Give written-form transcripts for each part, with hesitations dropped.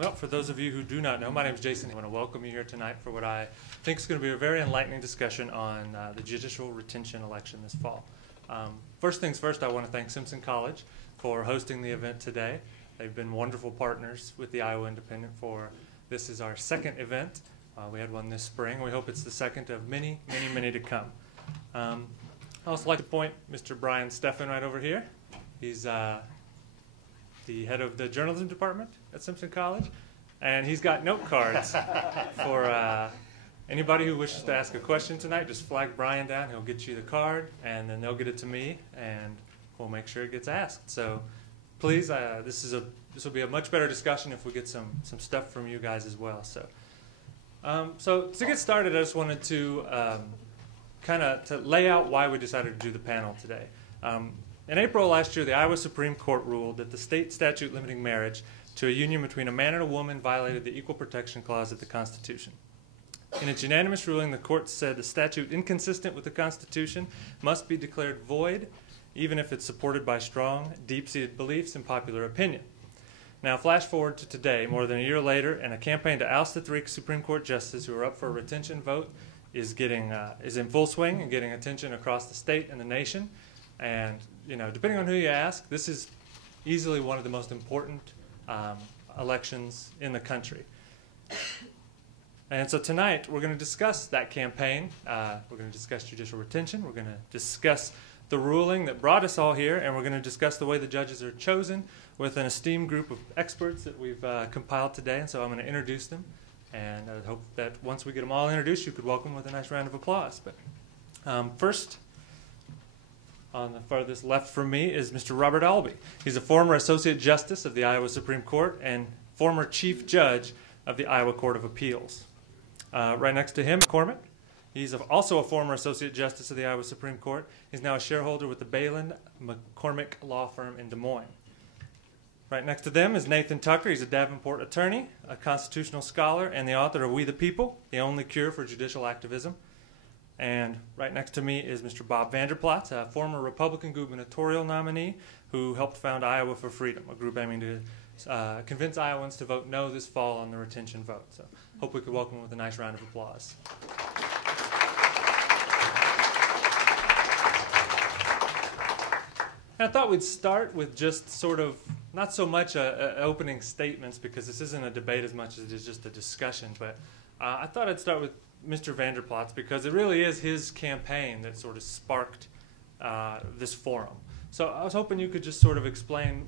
Well, for those of you who do not know, my name is Jason. I want to welcome you here tonight for what I think is going to be a very enlightening discussion on the judicial retention election this fall. First things first, I want to thank Simpson College for hosting the event today. They've been wonderful partners with the Iowa Independent for this is our second event. We had one this spring. We hope it's the second of many, many, many to come. I'd also like to point Mr. Brian Steffen right over here. He's the head of the journalism department at Simpson College, and he's got note cards for anybody who wishes to ask a question tonight. Just flag Brian down. He'll get you the card, and then they'll get it to me, and we'll make sure it gets asked. So please, this will be a much better discussion if we get some stuff from you guys as well. So to get started, I just wanted to to lay out why we decided to do the panel today. In April last year, the Iowa Supreme Court ruled that the state statute limiting marriage to a union between a man and a woman violated the Equal Protection Clause of the Constitution. In its unanimous ruling, the court said the statute inconsistent with the Constitution must be declared void, even if it's supported by strong, deep-seated beliefs and popular opinion. Now, flash forward to today, more than a year later, and a campaign to oust the 3 Supreme Court justices who are up for a retention vote is in full swing and getting attention across the state and the nation. And depending on who you ask, this is easily one of the most important elections in the country. And so tonight we're going to discuss that campaign. We're going to discuss judicial retention. We're going to discuss the ruling that brought us all here, and we're going to discuss the way the judges are chosen with an esteemed group of experts that we've compiled today. And so I'm going to introduce them, and I hope that once we get them all introduced, you could welcome with a nice round of applause. But first, on the farthest left from me is Mr. Robert Allbee. He's a former Associate Justice of the Iowa Supreme Court and former Chief Judge of the Iowa Court of Appeals. Right next to him, McMcCormick. He's also a former Associate Justice of the Iowa Supreme Court. He's now a shareholder with the Balin McMcCormick Law Firm in Des Moines. Right next to them is Nathan Tucker. He's a Davenport attorney, a constitutional scholar, and the author of We the People, The Only Cure for Judicial Activism. And right next to me is Mr. Bob Vander Plaats, a former Republican gubernatorial nominee who helped found Iowa for Freedom, a group aiming to convince Iowans to vote no this fall on the retention vote. So hope we could welcome him with a nice round of applause. And I thought we'd start with just sort of, not so much opening statements, because this isn't a debate as much as it is just a discussion, but I thought I'd start with Mr. Vander Plaats, because it really is his campaign that sort of sparked this forum. So I was hoping you could just sort of explain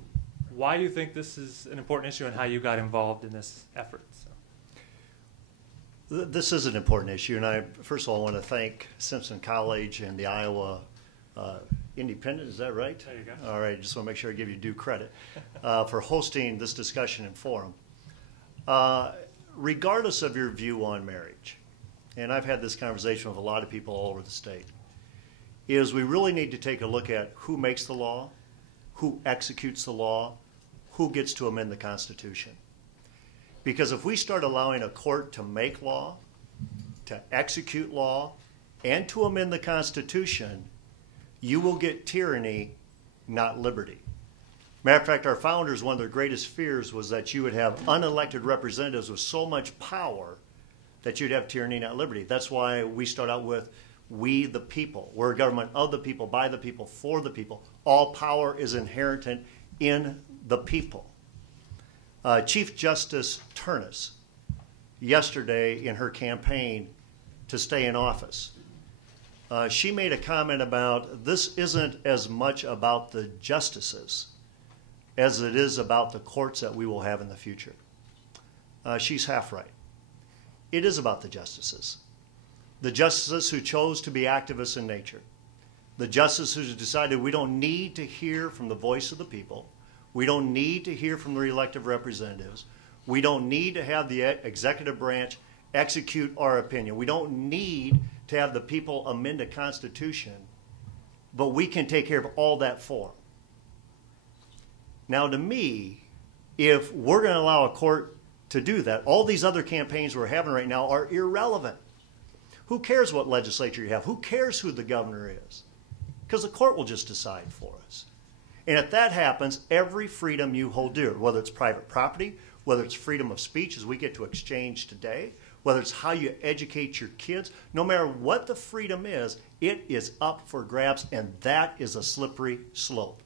why you think this is an important issue and how you got involved in this effort. So. This is an important issue, and I first of all want to thank Simpson College and the Iowa Independent, is that right? There you go. All right, just want to make sure I give you due credit for hosting this discussion and forum. Regardless of your view on marriage, and I've had this conversation with a lot of people all over the state, is we really need to take a look at who makes the law, who executes the law, who gets to amend the Constitution. Because if we start allowing a court to make law, to execute law, and to amend the Constitution, you will get tyranny, not liberty. Matter of fact, our founders, one of their greatest fears was that you would have unelected representatives with so much power that you'd have tyranny, not liberty. That's why we start out with we the people. We're a government of the people, by the people, for the people. All power is inherent in the people. Chief Justice Turnus, yesterday in her campaign to stay in office, she made a comment about this isn't as much about the justices as it is about the courts that we will have in the future. She's half right. It is about the justices. The justices who chose to be activists in nature. The justices who decided we don't need to hear from the voice of the people. We don't need to hear from their elected representatives. We don't need to have the executive branch execute our opinion. We don't need to have the people amend a constitution, but we can take care of all that for them. Now, to me, if we're going to allow a court to do that, all these other campaigns we're having right now are irrelevant. Who cares what legislature you have? Who cares who the governor is? Because the court will just decide for us. And if that happens, every freedom you hold dear, whether it's private property, whether it's freedom of speech as we get to exchange today, whether it's how you educate your kids, no matter what the freedom is, it is up for grabs, and that is a slippery slope.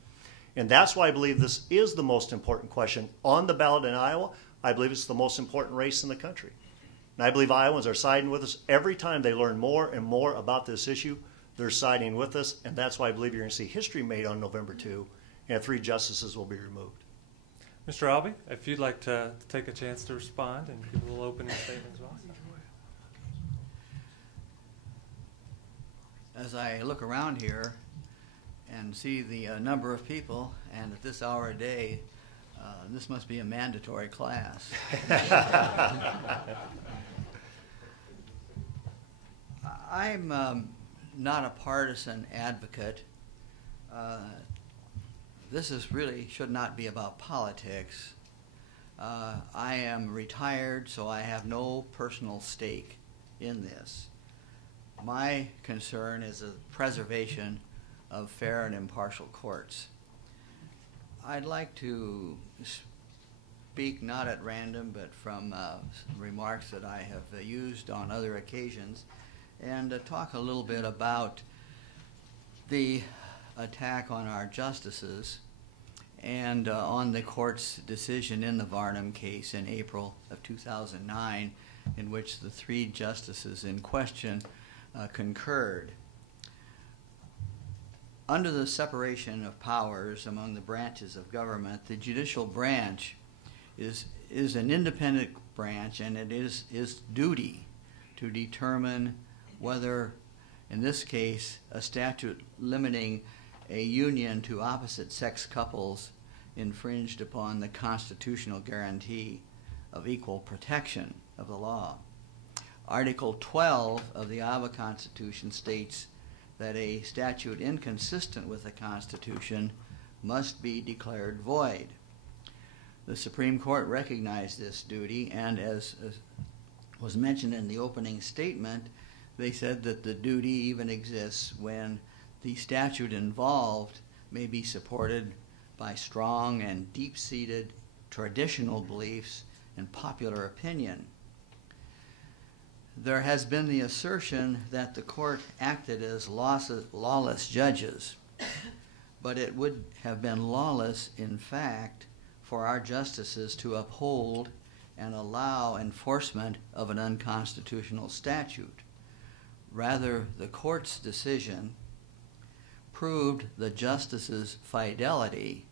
And that's why I believe this is the most important question on the ballot in Iowa. I believe it's the most important race in the country. And I believe Iowans are siding with us. Every time they learn more and more about this issue, they're siding with us, and that's why I believe you're going to see history made on November 2, and 3 justices will be removed. Mr. Allbee, if you'd like to take a chance to respond and give a little opening statement as well. As I look around here and see the number of people, and at this hour of day, this must be a mandatory class. I'm not a partisan advocate. This is really should not be about politics. I am retired, so I have no personal stake in this. My concern is the preservation of fair and impartial courts. I'd like to speak not at random, but from remarks that I have used on other occasions, and talk a little bit about the attack on our justices and on the court's decision in the Varnum case in April of 2009, in which the 3 justices in question concurred. Under the separation of powers among the branches of government, the judicial branch is an independent branch, and it is its duty to determine whether, in this case, a statute limiting a union to opposite-sex couples infringed upon the constitutional guarantee of equal protection of the law. Article 12 of the Iowa Constitution states that a statute inconsistent with the Constitution must be declared void. The Supreme Court recognized this duty, and as was mentioned in the opening statement, they said that the duty even exists when the statute involved may be supported by strong and deep-seated traditional beliefs and popular opinion. There has been the assertion that the court acted as lawless judges, but it would have been lawless, in fact, for our justices to uphold and allow enforcement of an unconstitutional statute. Rather, the court's decision proved the justices' fidelity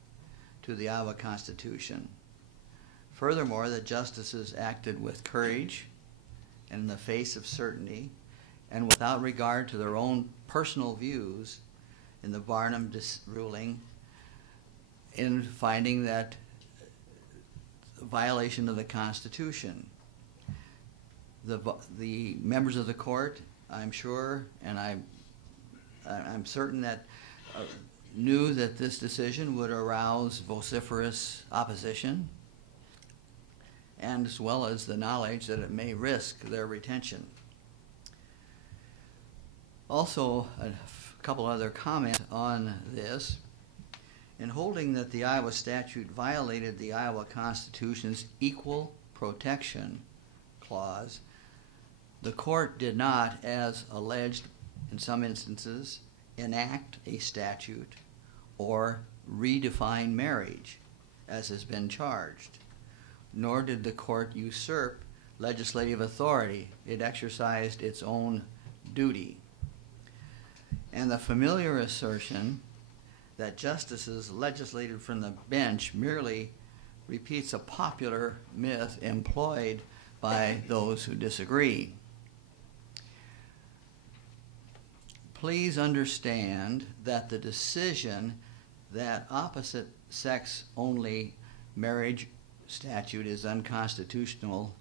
to the Iowa Constitution. Furthermore, the justices acted with courage and in the face of certainty and without regard to their own personal views in the Varnum ruling in finding that violation of the Constitution. The members of the court, I'm sure, and I'm certain that knew that this decision would arouse vociferous opposition, and as well as the knowledge that it may risk their retention. Also, a couple other comments on this. In holding that the Iowa statute violated the Iowa Constitution's Equal Protection Clause, the court did not, as alleged in some instances, enact a statute or redefine marriage, as has been charged. Nor did the court usurp legislative authority. It exercised its own duty. And the familiar assertion that justices legislated from the bench merely repeats a popular myth employed by those who disagree. Please understand that the decision that opposite-sex only marriage statute is unconstitutional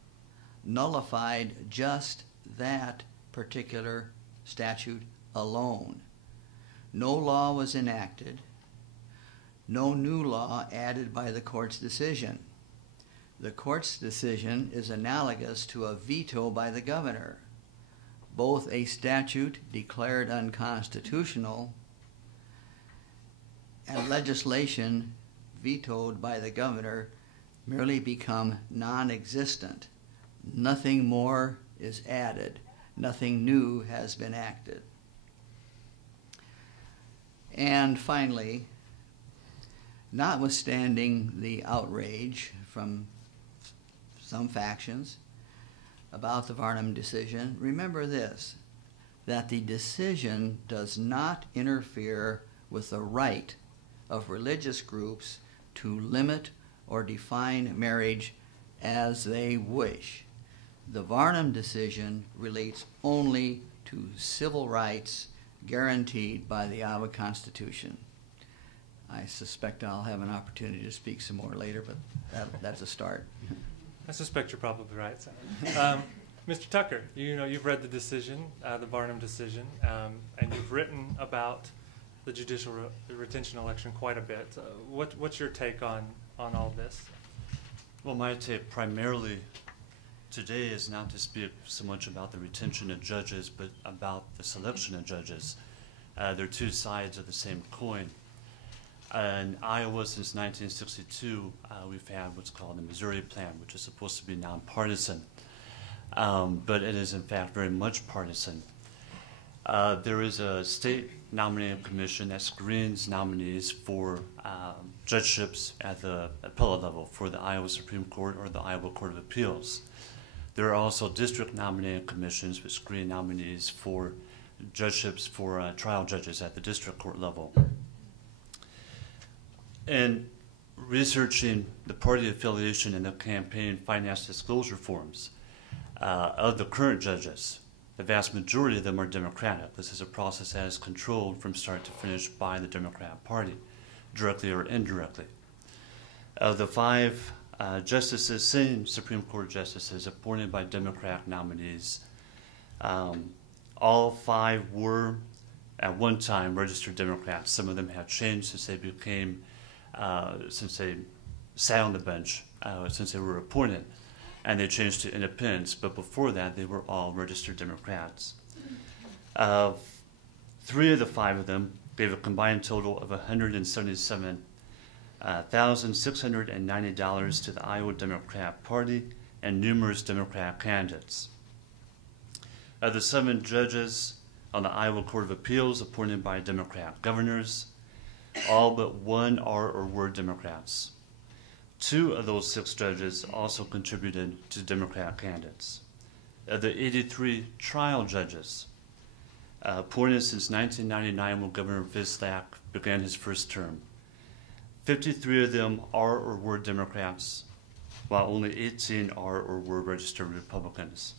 nullified just that particular statute alone. No law was enacted, no new law added by the court's decision. The court's decision is analogous to a veto by the governor. Both a statute declared unconstitutional and legislation vetoed by the governor merely become non-existent. Nothing more is added. Nothing new has been acted. And finally, notwithstanding the outrage from some factions about the Varnum decision, remember this, that the decision does not interfere with the right of religious groups to limit or define marriage as they wish. The Varnum decision relates only to civil rights guaranteed by the Iowa Constitution. I suspect I'll have an opportunity to speak some more later, but that's a start. I suspect you're probably right, Senator. Mr. Tucker, you've read the decision, the Varnum decision, and you've written about the judicial retention election quite a bit. What's your take on all this? Well, my take primarily today is not to speak so much about the retention of judges, but about the selection of judges. They're two sides of the same coin. In Iowa, since 1962, we've had what's called the Missouri Plan, which is supposed to be nonpartisan, but it is in fact very much partisan. There is a state nominating commission that screens nominees for judgeships at the appellate level for the Iowa Supreme Court or the Iowa Court of Appeals. There are also district nominating commissions which screen nominees for judgeships for trial judges at the district court level. In researching the party affiliation and the campaign finance disclosure forms of the current judges, the vast majority of them are Democratic. This is a process that is controlled from start to finish by the Democrat Party, directly or indirectly. Of the 5 justices, same Supreme Court justices appointed by Democrat nominees, all 5 were at one time registered Democrats. Some of them have changed since they became, since they sat on the bench, since they were appointed, and they changed to independents, but before that they were all registered Democrats. 3 of the 5 of them gave a combined total of $177,690 to the Iowa Democrat Party and numerous Democrat candidates. Of the 7 judges on the Iowa Court of Appeals appointed by Democrat governors, all but 1 are or were Democrats. 2 of those 6 judges also contributed to Democrat candidates. Of the 83 trial judges appointed since 1999 when Governor Vislak began his first term, 53 of them are or were Democrats, while only 18 are or were registered Republicans.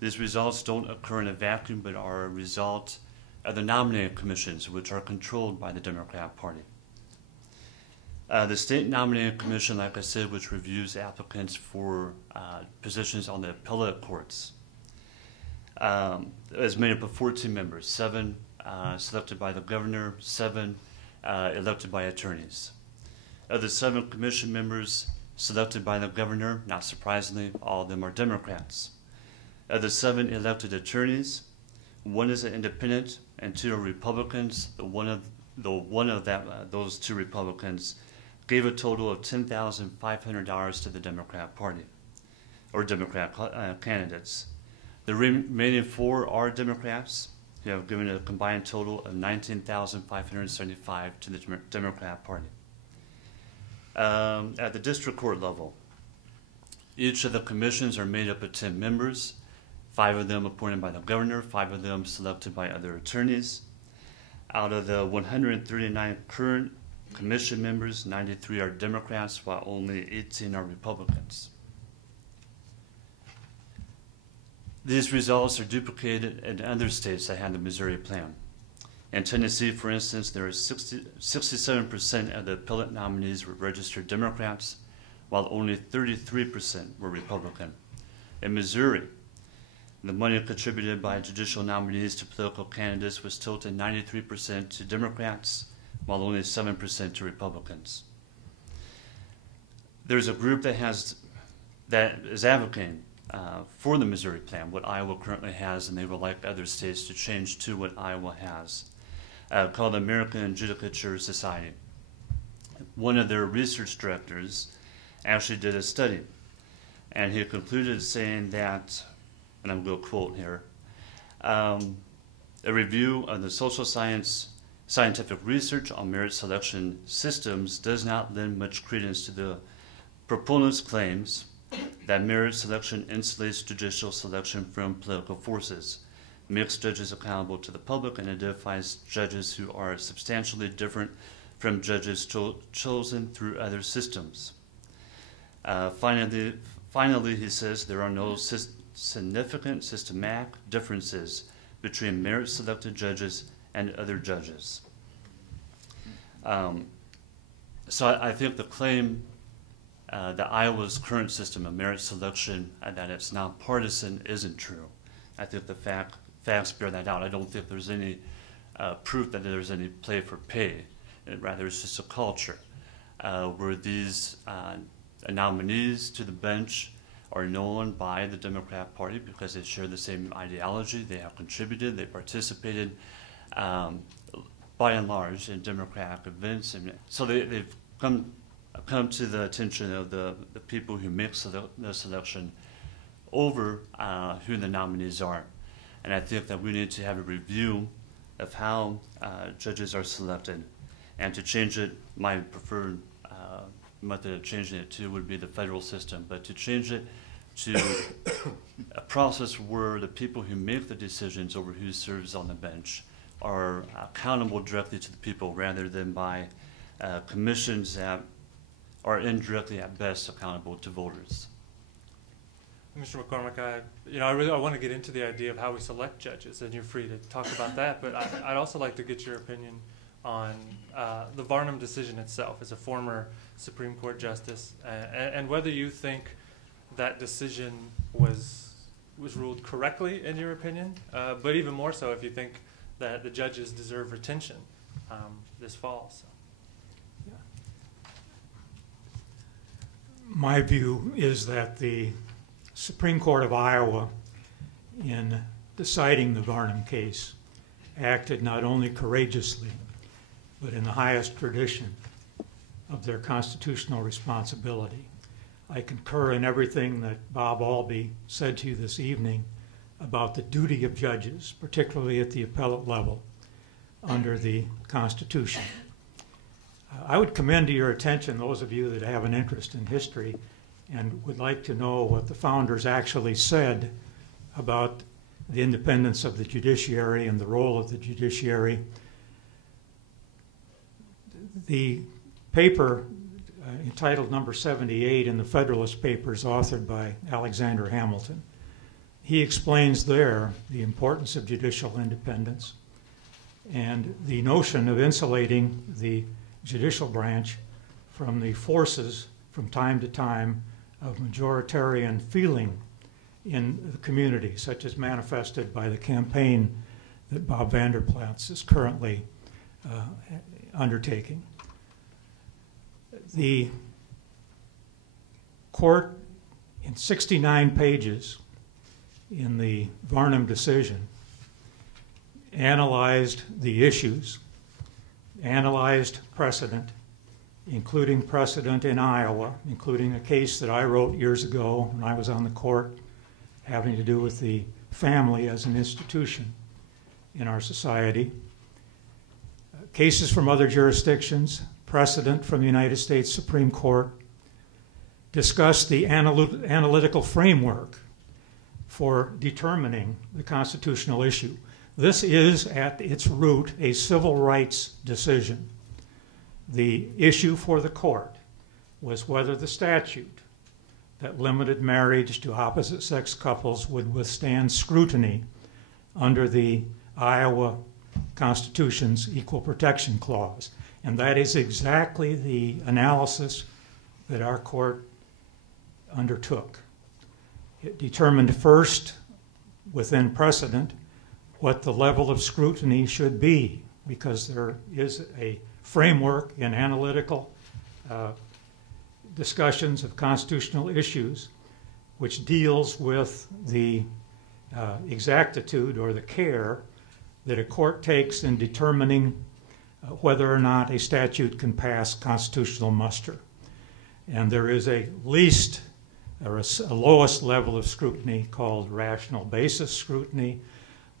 These results don't occur in a vacuum, but are a result of the nominating commissions, which are controlled by the Democrat Party. The state nominating commission, like I said, which reviews applicants for positions on the appellate courts, is made up of 14 members, 7 selected by the governor, 7 elected by attorneys. Of the 7 commission members selected by the governor, not surprisingly, all of them are Democrats. Of the 7 elected attorneys, 1 is an independent and 2 are Republicans. Those 2 Republicans gave a total of $10,500 to the Democrat Party, or Democrat candidates. The remaining 4 are Democrats, who have given a combined total of $19,575 to the Democrat Party. At the district court level, each of the commissions are made up of 10 members, 5 of them appointed by the governor, 5 of them selected by other attorneys. Out of the 139 current commission members, 93 are Democrats, while only 18 are Republicans. These results are duplicated in other states that have the Missouri Plan. In Tennessee, for instance, there is 67% of the appellate nominees were registered Democrats, while only 33% were Republican. In Missouri, the money contributed by judicial nominees to political candidates was tilted 93% to Democrats, while only 7% to Republicans. There's a group that is advocating for the Missouri Plan, what Iowa currently has, and they would like other states to change to what Iowa has, called the American Judicature Society. One of their research directors actually did a study. And he concluded saying that, and I'm going to quote here, a review of the social scientific research on merit selection systems does not lend much credence to the proponents' claims that merit selection insulates judicial selection from political forces, makes judges accountable to the public, and identifies judges who are substantially different from judges chosen through other systems. Finally, he says there are no significant systematic differences between merit-selected judges and other judges. So I think the claim that Iowa's current system of merit selection and that it's nonpartisan isn't true. I think the facts bear that out. I don't think there's any proof that there's any play for pay. Rather, it's just a culture where these nominees to the bench are known by the Democrat Party because they share the same ideology, they have contributed, they participated by and large in Democratic events. And so they've come to the attention of the people who make the selection over who the nominees are. And I think that we need to have a review of how judges are selected. And to change it, my preferred method of changing it to would be the federal system, but to change it to a process where the people who make the decisions over who serves on the bench are accountable directly to the people rather than by commissions that are indirectly at best accountable to voters. Mr. McCormick, I want to get into the idea of how we select judges, and you're free to talk about that, but I'd also like to get your opinion on the Varnum decision itself as a former Supreme Court justice, and whether you think that decision was ruled correctly in your opinion, but even more so if you think that the judges deserve retention this fall. So. My view is that the Supreme Court of Iowa, in deciding the Varnum case, acted not only courageously, but in the highest tradition of their constitutional responsibility. I concur in everything that Bob Allbee said to you this evening about the duty of judges, particularly at the appellate level, under the Constitution. I would commend to your attention those of you that have an interest in history and would like to know what the founders actually said about the independence of the judiciary and the role of the judiciary. The paper entitled number 78 in the Federalist Papers, authored by Alexander Hamilton, he explains there the importance of judicial independence and the notion of insulating the judicial branch from the forces from time to time of majoritarian feeling in the community, such as manifested by the campaign that Bob Vander Plaats is currently undertaking. The court, in 69 pages in the Varnum decision, analyzed the issues, analyzed precedent, including precedent in Iowa, including a case that I wrote years ago when I was on the court having to do with the family as an institution in our society, cases from other jurisdictions, precedent from the United States Supreme Court, discussed the analytical framework for determining the constitutional issue. This is, at its root, a civil rights decision. The issue for the court was whether the statute that limited marriage to opposite-sex couples would withstand scrutiny under the Iowa Constitution's Equal Protection Clause. And that is exactly the analysis that our court undertook. It determined first, within precedent, what the level of scrutiny should be, because there is a framework in analytical discussions of constitutional issues which deals with the exactitude or the care that a court takes in determining whether or not a statute can pass constitutional muster. And there is a least, or a lowest level of scrutiny called rational basis scrutiny.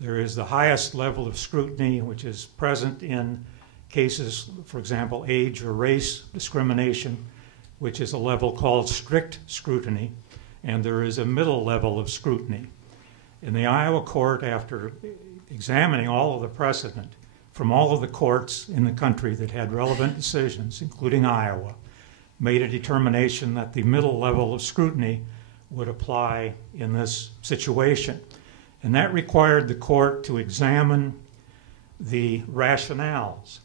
There is the highest level of scrutiny, which is present in cases, for example, age or race discrimination, which is a level called strict scrutiny. And there is a middle level of scrutiny. In the Iowa court, after examining all of the precedent from all of the courts in the country that had relevant decisions, including Iowa, made a determination that the middle level of scrutiny would apply in this situation. And that required the court to examine the rationales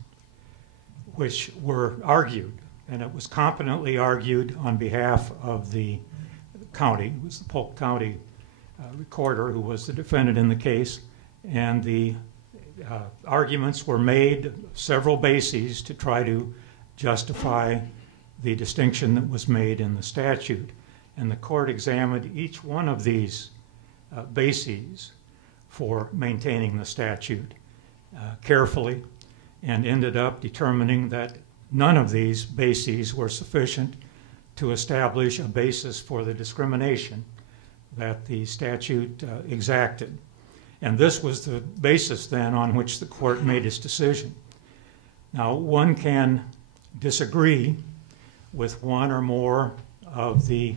which were argued. And it was competently argued on behalf of the county. It was the Polk County recorder who was the defendant in the case. And the arguments were made, several bases, to try to justify the distinction that was made in the statute. And the court examined each one of these bases for maintaining the statute carefully, and ended up determining that none of these bases were sufficient to establish a basis for the discrimination that the statute exacted. And this was the basis then on which the court made its decision. Now, one can disagree with one or more of the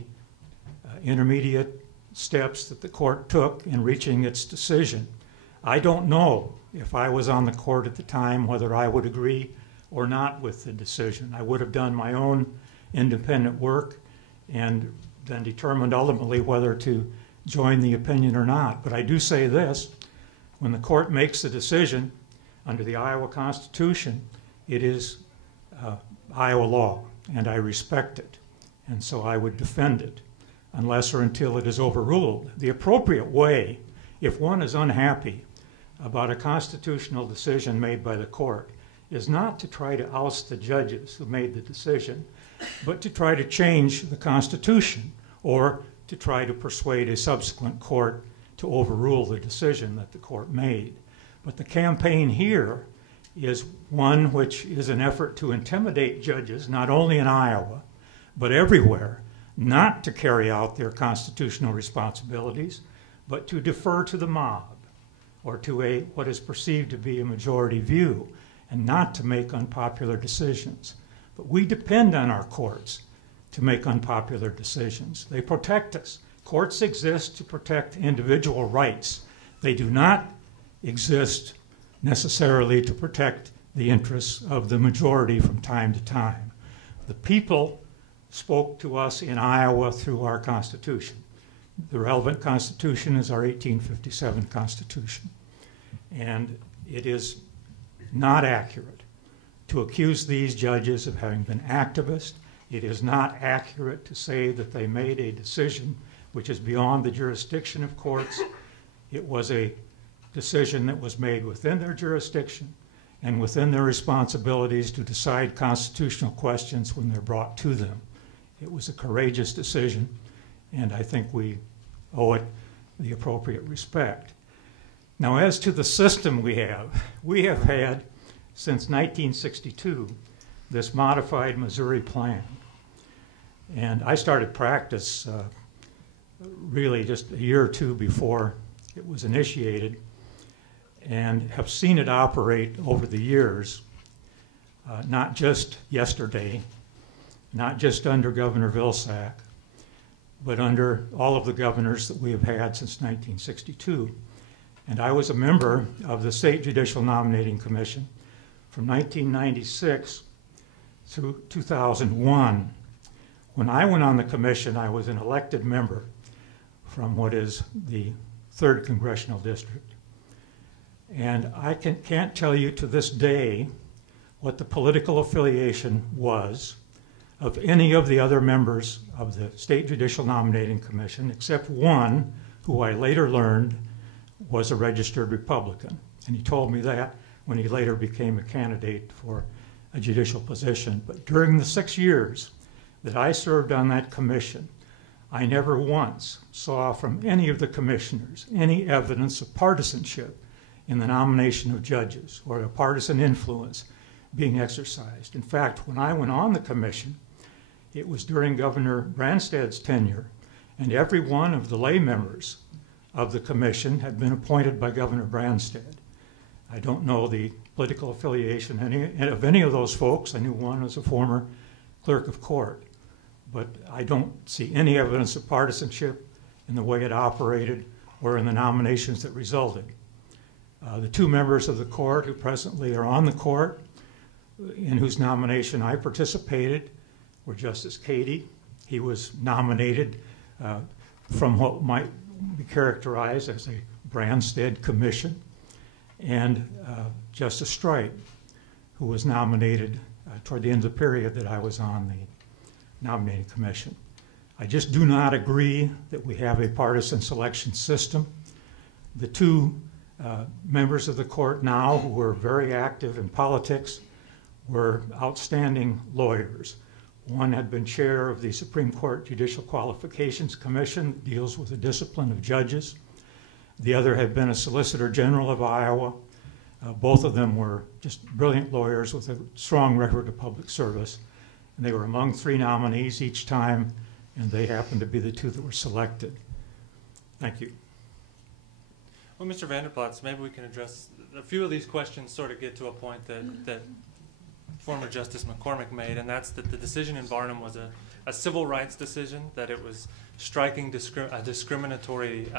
intermediate steps that the court took in reaching its decision. I don't know if I was on the court at the time whether I would agree or not with the decision. I would have done my own independent work and then determined ultimately whether to join the opinion or not. But I do say this: when the court makes a decision under the Iowa Constitution, it is Iowa law, and I respect it. And so I would defend it unless or until it is overruled. The appropriate way, if one is unhappy about a constitutional decision made by the court, is not to try to oust the judges who made the decision, but to try to change the Constitution, or to try to persuade a subsequent court to overrule the decision that the court made. But the campaign here is one which is an effort to intimidate judges, not only in Iowa, but everywhere, not to carry out their constitutional responsibilities, but to defer to the mob, or to what is perceived to be a majority view, and not to make unpopular decisions. But we depend on our courts to make unpopular decisions. They protect us. Courts exist to protect individual rights. They do not exist necessarily to protect the interests of the majority from time to time. The people spoke to us in Iowa through our Constitution. The relevant Constitution is our 1857 Constitution. And it is not accurate to accuse these judges of having been activists. It is not accurate to say that they made a decision which is beyond the jurisdiction of courts. It was a decision that was made within their jurisdiction and within their responsibilities to decide constitutional questions when they're brought to them. It was a courageous decision, and I think we owe it the appropriate respect. Now, as to the system we have had since 1962 this modified Missouri plan. And I started practice really just a year or two before it was initiated, and have seen it operate over the years, not just yesterday, not just under Governor Vilsack, but under all of the governors that we have had since 1962. And I was a member of the State Judicial Nominating Commission from 1996 through 2001. When I went on the commission, I was an elected member from what is the 3rd Congressional District. And I can't tell you to this day what the political affiliation was of any of the other members of the State Judicial Nominating Commission, except one who I later learned was a registered Republican. And he told me that when he later became a candidate for a judicial position. But during the 6 years that I served on that commission, I never once saw from any of the commissioners any evidence of partisanship in the nomination of judges or a partisan influence being exercised. In fact, when I went on the commission, It was during Governor Branstad's tenure, and every one of the lay members of the commission had been appointed by Governor Branstad. I don't know the political affiliation of any of those folks. I knew one was a former clerk of court, but I don't see any evidence of partisanship in the way it operated or in the nominations that resulted. The two members of the court who presently are on the court, in whose nomination I participated, were Justice Cady. He was nominated from what might be characterized as a Branstad commission, and Justice Strite, who was nominated toward the end of the period that I was on the nominating commission. I just do not agree that we have a partisan selection system. The two members of the court now who were very active in politics were outstanding lawyers. One had been chair of the Supreme Court Judicial Qualifications Commission that deals with the discipline of judges. The other had been a Solicitor General of Iowa. Both of them were just brilliant lawyers with a strong record of public service. And they were among three nominees each time, and they happened to be the two that were selected. Thank you. Well, Mr. Vander Plaats, maybe we can address a few of these questions, sort of get to a point that former Justice McMcCormick made, and that's that the decision in Barnum was a civil rights decision, that it was striking a discriminatory,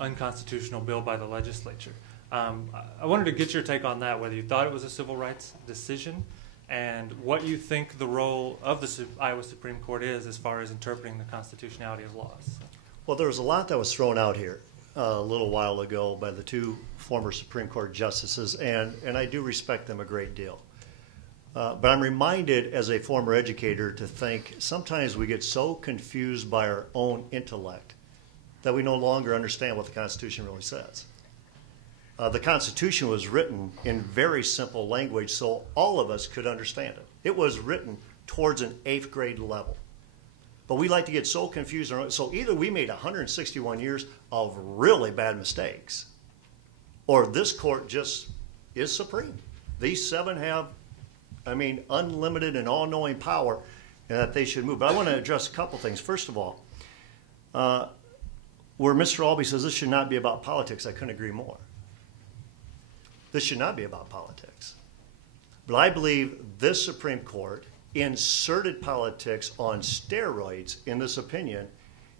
unconstitutional bill by the legislature. I wanted to get your take on that, whether you thought it was a civil rights decision and what you think the role of the Iowa Supreme Court is as far as interpreting the constitutionality of laws. Well, there was a lot that was thrown out here a little while ago by the two former Supreme Court justices, and I do respect them a great deal. But I'm reminded as a former educator to think sometimes we get so confused by our own intellect that we no longer understand what the Constitution really says. The Constitution was written in very simple language so all of us could understand it. It was written towards an 8th grade level. But we like to get so confused. So either we made 161 years of really bad mistakes, or this court just is supreme. These seven have, unlimited and all-knowing power, and that they should move. But I want to address a couple things. First of all, where Mr. Allbee says this should not be about politics, I couldn't agree more. This should not be about politics. But I believe this Supreme Court inserted politics on steroids in this opinion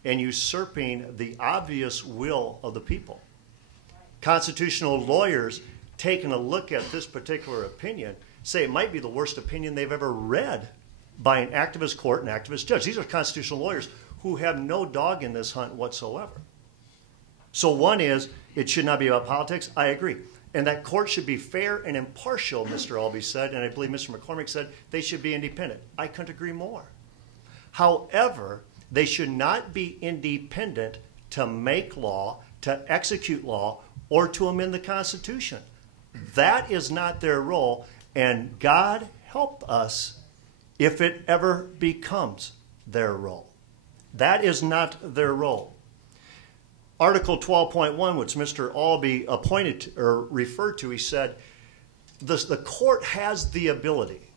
and usurping the obvious will of the people. Constitutional lawyers taking a look at this particular opinion say it might be the worst opinion they've ever read by an activist court and activist judge. These are constitutional lawyers who have no dog in this hunt whatsoever. So one is, it should not be about politics. I agree. And that court should be fair and impartial, Mr. Allbee said, and I believe Mr. McCormick said they should be independent. I couldn't agree more. However, they should not be independent to make law, to execute law, or to amend the Constitution. That is not their role, and God help us if it ever becomes their role. That is not their role. Article 12.1, which Mr. Allbee referred to, he said, the court has the ability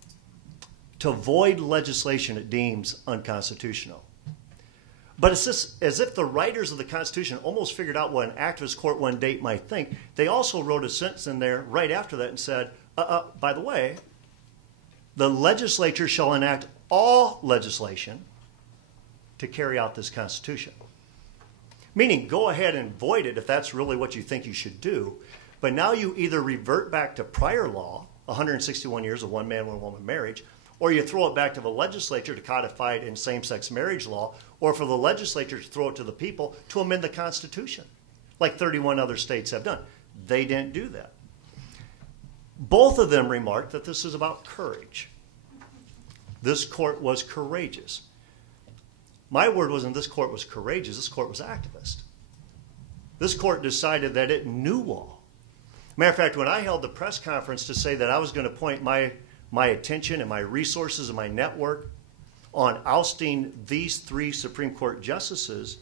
to void legislation it deems unconstitutional. But it's just as if the writers of the Constitution almost figured out what an activist court one day might think. They also wrote a sentence in there right after that and said, by the way, the legislature shall enact all legislation to carry out this Constitution. Meaning, go ahead and void it if that's really what you think you should do. But now you either revert back to prior law, 161 years of one man, one woman marriage, or you throw it back to the legislature to codify it in same-sex marriage law, or for the legislature to throw it to the people to amend the Constitution, like 31 other states have done. They didn't do that. Both of them remarked that this is about courage. This court was courageous. My word wasn't this court was courageous, this court was activist. This court decided that it knew law. Matter of fact, when I held the press conference to say that I was going to point my attention and my resources and my network on ousting these three Supreme Court justices,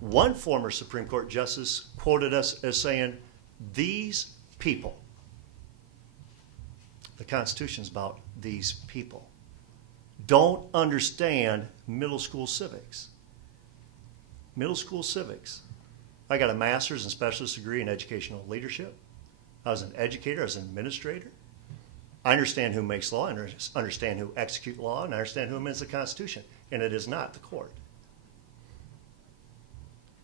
one former Supreme Court justice quoted us as saying, these people. The Constitution is about these people. don't understand middle school civics. Middle school civics. I got a master's and specialist degree in educational leadership. I was an educator, I was an administrator. I understand who makes law, I understand who executes law, and I understand who amends the Constitution. And it is not the court.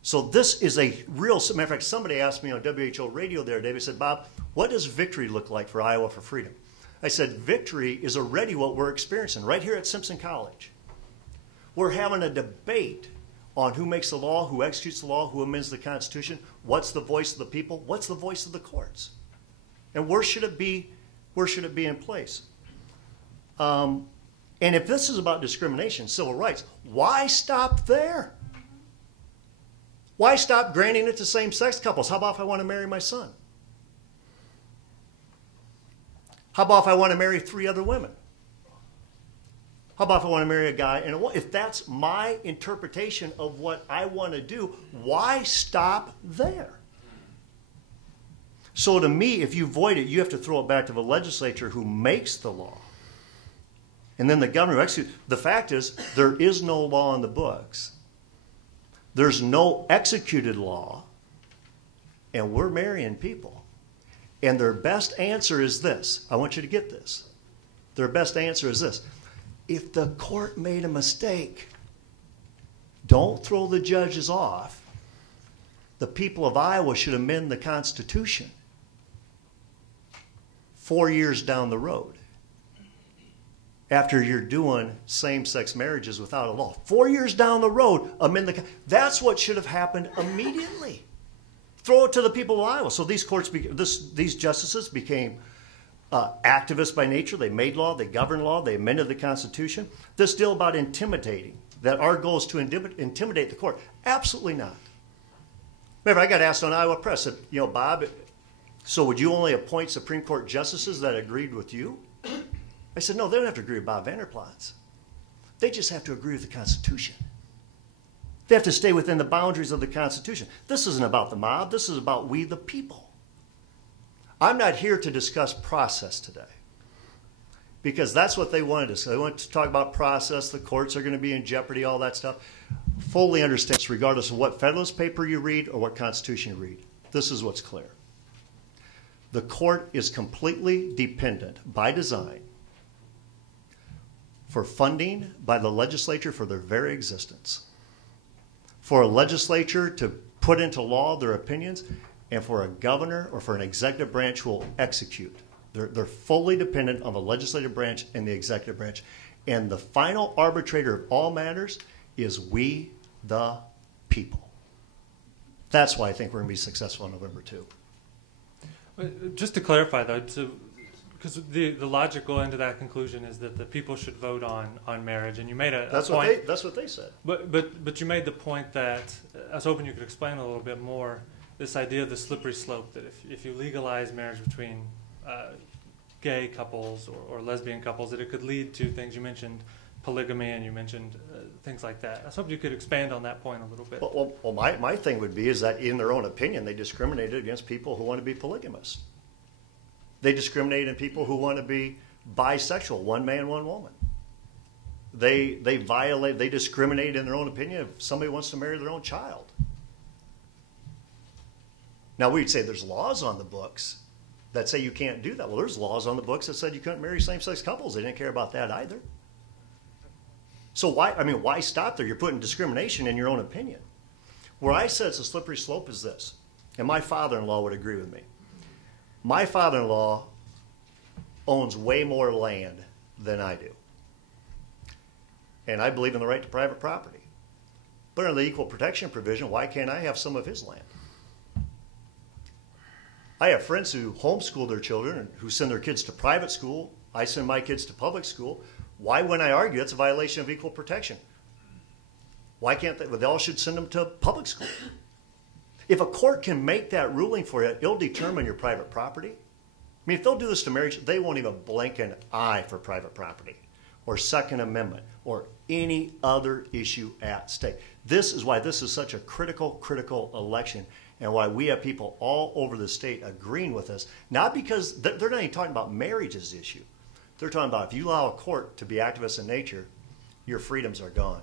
So this is a real, matter of fact, somebody asked me on WHO radio the other day, they said, Bob, what does victory look like for Iowa for freedom? I said, victory is already what we're experiencing right here at Simpson College. We're having a debate on who makes the law, who executes the law, who amends the Constitution, what's the voice of the people, what's the voice of the courts. And where should it be in place? And if this is about discrimination, civil rights, why stop there? Why stop granting it to same-sex couples? How about if I want to marry my son? How about if I want to marry 3 other women? How about if I want to marry a guy and a woman? If that's my interpretation of what I want to do, why stop there? So to me, if you void it, you have to throw it back to the legislature who makes the law. And then the governor who executes. The fact is, there is no law in the books. There's no executed law. And we're marrying people. And their best answer is this. I want you to get this. Their best answer is this. If the court made a mistake, don't throw the judges off. The people of Iowa should amend the Constitution 4 years down the road after you're doing same-sex marriages without a law. 4 years down the road, amend the. That's what should have happened immediately. Throw it to the people of Iowa. So these courts, these justices became activists by nature. They made law, they governed law, they amended the Constitution. This deal about intimidating, that our goal is to intimidate the court. Absolutely not. Remember, I got asked on Iowa Press, you know, Bob, so would you only appoint Supreme Court justices that agreed with you? I said, no, they don't have to agree with Bob Vander Plaats. They just have to agree with the Constitution. They have to stay within the boundaries of the Constitution. This isn't about the mob. This is about we the people. I'm not here to discuss process today because that's what they wanted to say. They wanted to talk about process. The courts are going to be in jeopardy, all that stuff. Fully understand, regardless of what Federalist paper you read or what Constitution you read. This is what's clear. The court is completely dependent by design for funding by the legislature for their very existence. For a legislature to put into law their opinions, and for a governor or for an executive branch who will execute. They're fully dependent on the legislative branch and the executive branch. And the final arbitrator of all matters is we, the people. That's why I think we're going to be successful on November 2. Just to clarify, though, because the logical end of that conclusion is that the people should vote on marriage, and you made a point. That's what they said. But you made the point that I was hoping you could explain a little bit more. This idea of the slippery slope, that if you legalize marriage between gay couples or lesbian couples, that it could lead to things. You mentioned polygamy and you mentioned things like that. I was hoping you could expand on that point a little bit. Well, my thing would be is that in their own opinion, they discriminated against people who want to be polygamous. They discriminate in people who want to be bisexual, one man, one woman. They discriminate in their own opinion if somebody wants to marry their own child. Now, we'd say there's laws on the books that say you can't do that. Well, there's laws on the books that said you couldn't marry same-sex couples. They didn't care about that either. So why stop there? You're putting discrimination in your own opinion. Where I said it's a slippery slope is this, and my father-in-law would agree with me. My father-in-law owns way more land than I do. And I believe in the right to private property. But under the equal protection provision, why can't I have some of his land? I have friends who homeschool their children and who send their kids to private school. I send my kids to public school. Why wouldn't I argue that's a violation of equal protection? Why can't they? Well, they all should send them to public school. If a court can make that ruling for you, it'll determine your private property. I mean, if they'll do this to marriage, they won't even blink an eye for private property or Second Amendment or any other issue at stake. This is why this is such a critical election, and why we have people all over the state agreeing with us, not because they're not even talking about marriage as the issue. They're talking about if you allow a court to be activist in nature, your freedoms are gone.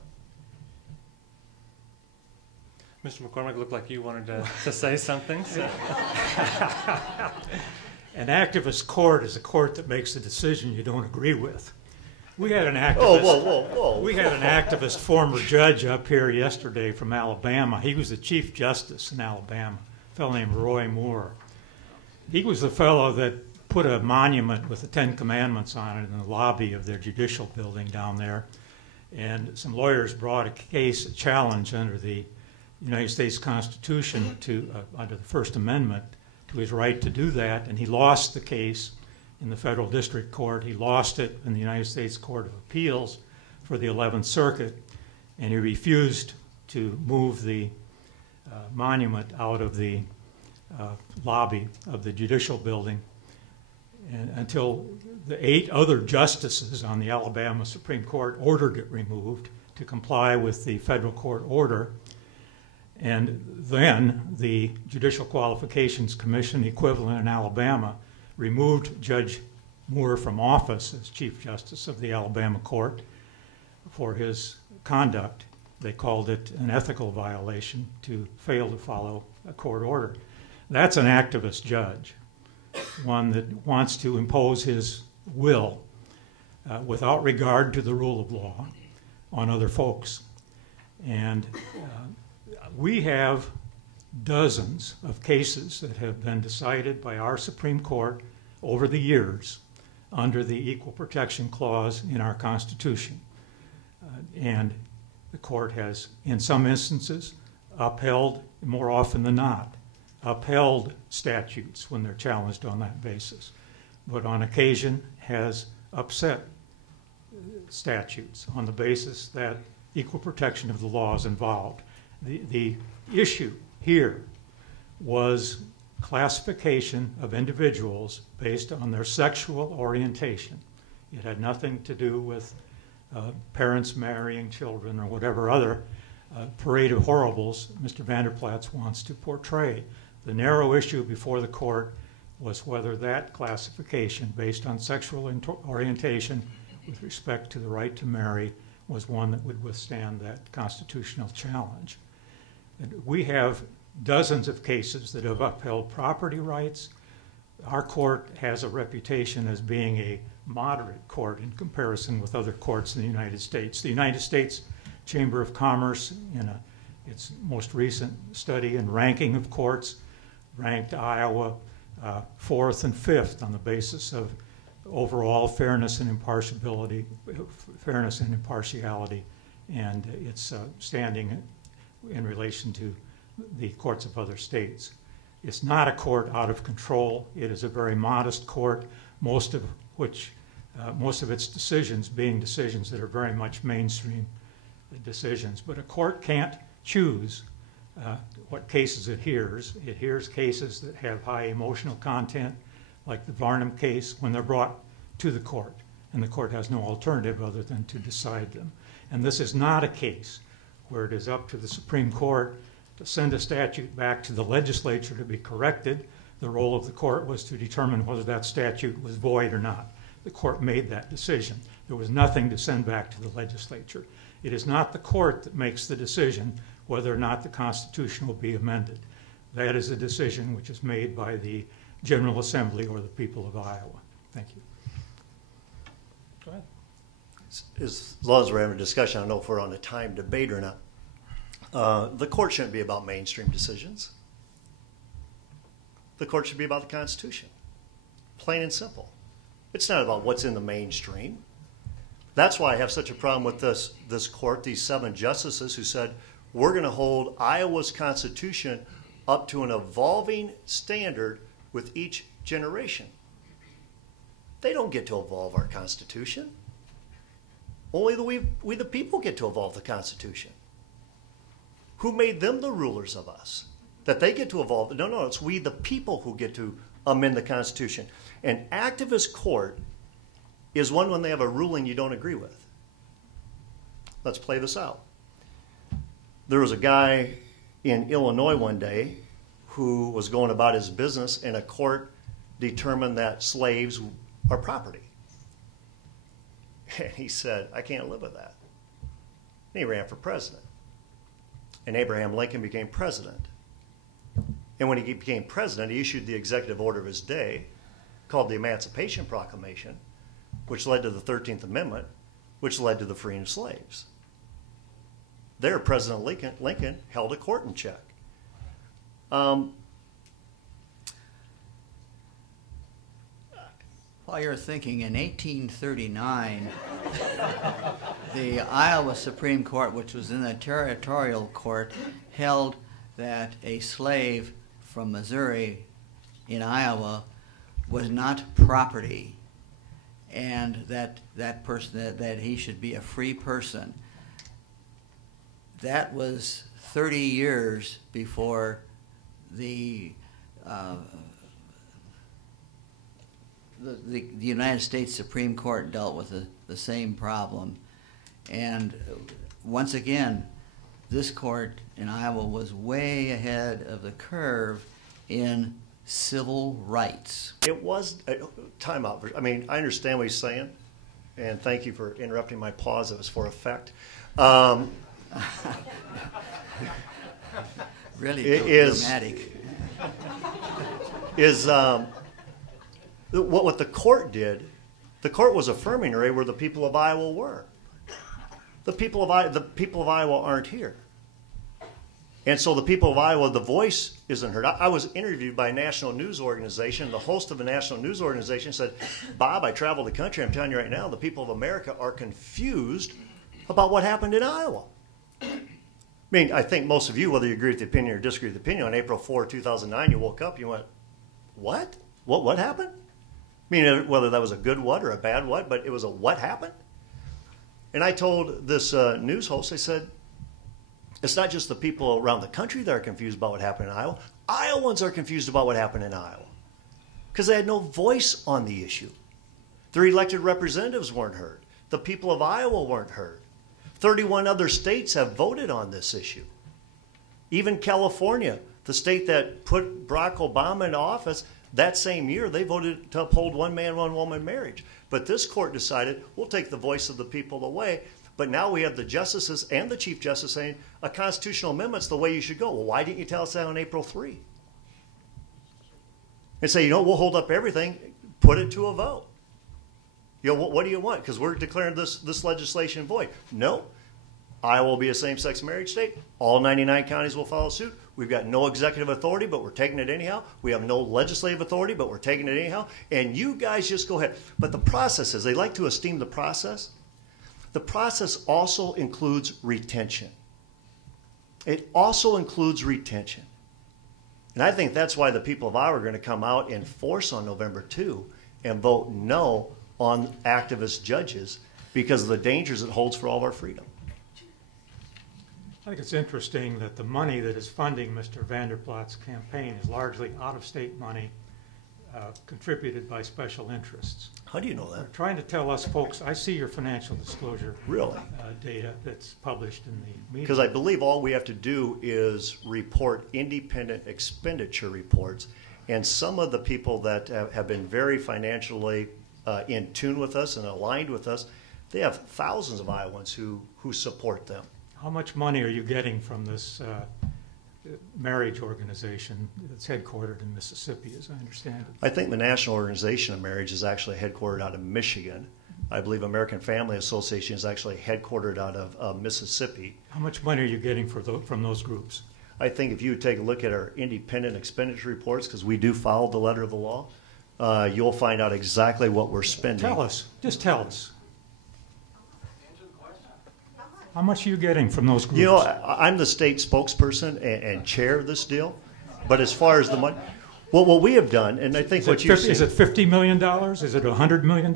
Mr. McCormick, looked like you wanted to say something. So. An activist court is a court that makes a decision you don't agree with. We had an activist. Whoa. We had an activist former judge up here yesterday from Alabama. He was the Chief Justice in Alabama, a fellow named Roy Moore. He was the fellow that put a monument with the Ten Commandments on it in the lobby of their judicial building down there. And some lawyers brought a case, a challenge under the United States Constitution under the First Amendment to his right to do that, and he lost the case in the federal district court. He lost it in the United States Court of Appeals for the 11th Circuit, and he refused to move the monument out of the lobby of the judicial building until the 8 other justices on the Alabama Supreme Court ordered it removed to comply with the federal court order. And then the Judicial Qualifications Commission, equivalent in Alabama, removed Judge Moore from office as Chief Justice of the Alabama Court for his conduct. They called it an ethical violation to fail to follow a court order. That's an activist judge, one that wants to impose his will without regard to the rule of law on other folks. And we have dozens of cases that have been decided by our Supreme Court over the years under the Equal Protection Clause in our Constitution. And the court has, in some instances, upheld, more often than not, upheld statutes when they're challenged on that basis, but on occasion has upset statutes on the basis that equal protection of the law is involved. The issue here was classification of individuals based on their sexual orientation. It had nothing to do with parents marrying children or whatever other parade of horribles Mr. Vander Plaats wants to portray. The narrow issue before the court was whether that classification based on sexual orientation with respect to the right to marry was one that would withstand that constitutional challenge. And we have dozens of cases that have upheld property rights. Our court has a reputation as being a moderate court in comparison with other courts in the United States. The United States Chamber of Commerce, in its most recent study and ranking of courts, ranked Iowa 4th and 5th on the basis of overall fairness and impartiality, and its standing in relation to the courts of other states. It's not a court out of control. It is a very modest court, most of its decisions being decisions that are very much mainstream decisions. But a court can't choose what cases it hears. It hears cases that have high emotional content, like the Varnum case, when they're brought to the court, and the court has no alternative other than to decide them. And this is not a case where it is up to the Supreme Court to send a statute back to the legislature to be corrected. The role of the court was to determine whether that statute was void or not. The court made that decision. There was nothing to send back to the legislature. It is not the court that makes the decision whether or not the Constitution will be amended. That is a decision which is made by the General Assembly or the people of Iowa. Thank you. Go ahead. As long as we're having a discussion, I don't know if we're on a time debate or not. The court shouldn't be about mainstream decisions. The court should be about the Constitution. Plain and simple. It's not about what's in the mainstream. That's why I have such a problem with this court, these 7 justices who said, we're going to hold Iowa's Constitution up to an evolving standard with each generation. They don't get to evolve our Constitution. Only we the people get to evolve the Constitution. Who made them the rulers of us? That they get to evolve? No, it's we the people who get to amend the Constitution. An activist court is one when they have a ruling you don't agree with. Let's play this out. There was a guy in Illinois one day who was going about his business, and a court determined that slaves are property. And he said, I can't live with that. And he ran for president. And Abraham Lincoln became president. And when he became president, he issued the executive order of his day called the Emancipation Proclamation, which led to the 13th Amendment, which led to the freeing of slaves. There, President Lincoln held a court in check. While you're thinking, in 1839, the Iowa Supreme Court, which was in the territorial court, held that a slave from Missouri in Iowa was not property, and that person that he should be a free person. That was 30 years before the United States Supreme Court dealt with the same problem. And once again, this court in Iowa was way ahead of the curve in civil rights. It was time out. I mean, I understand what he's saying, and thank you for interrupting my pause. It was for effect. Really dramatic. What the court did, the court was affirming where the people of Iowa were. The people of Iowa aren't here. And so the people of Iowa, the voice isn't heard. I was interviewed by a national news organization. The host of a national news organization said, Bob, I traveled the country. I'm telling you right now, the people of America are confused about what happened in Iowa. I mean, I think most of you, whether you agree with the opinion or disagree with the opinion, on April 4, 2009, you woke up, you went, what? What happened? I mean, whether that was a good what or a bad what, but it was a what happened? And I told this news host, I said, it's not just the people around the country that are confused about what happened in Iowa. Iowans are confused about what happened in Iowa because they had no voice on the issue. Their elected representatives weren't heard. The people of Iowa weren't heard. 31 other states have voted on this issue. Even California, the state that put Barack Obama into office, that same year they voted to uphold one man, one woman marriage. But this court decided, we'll take the voice of the people away. But now we have the justices and the Chief Justice saying a constitutional amendment's the way you should go. Well, why didn't you tell us that on April 3? And say, we'll hold up everything, put it to a vote. What do you want? Because we're declaring this legislation void. No. Iowa will be a same-sex marriage state. All 99 counties will follow suit. We've got no executive authority, but we're taking it anyhow. We have no legislative authority, but we're taking it anyhow. And you guys just go ahead. But the process is, they like to esteem the process. The process also includes retention. It also includes retention. And I think that's why the people of Iowa are going to come out in force on November 2 and vote no on activist judges because of the dangers it holds for all of our freedom. I think it's interesting that the money that is funding Mr. Vander Plaats' campaign is largely out-of-state money contributed by special interests. How do you know They're that? trying to tell us folks, I see your financial disclosure Really? Data that's published in the media. Because I believe all we have to do is report independent expenditure reports. And some of the people that have been very financially in tune with us and aligned with us, they have thousands of Iowans who support them. How much money are you getting from this marriage organization that's headquartered in Mississippi, as I understand it? I think the National Organization of Marriage is actually headquartered out of Michigan. I believe American Family Association is actually headquartered out of Mississippi. How much money are you getting from those groups? I think if you take a look at our independent expenditure reports, because we do follow the letter of the law, you'll find out exactly what we're spending. Tell us. Just tell us. How much are you getting from those groups? I'm the state spokesperson and chair of this deal. But as far as the money, well, what we have done, and I think what you've seen... Is it $50 million? Is it $100 million?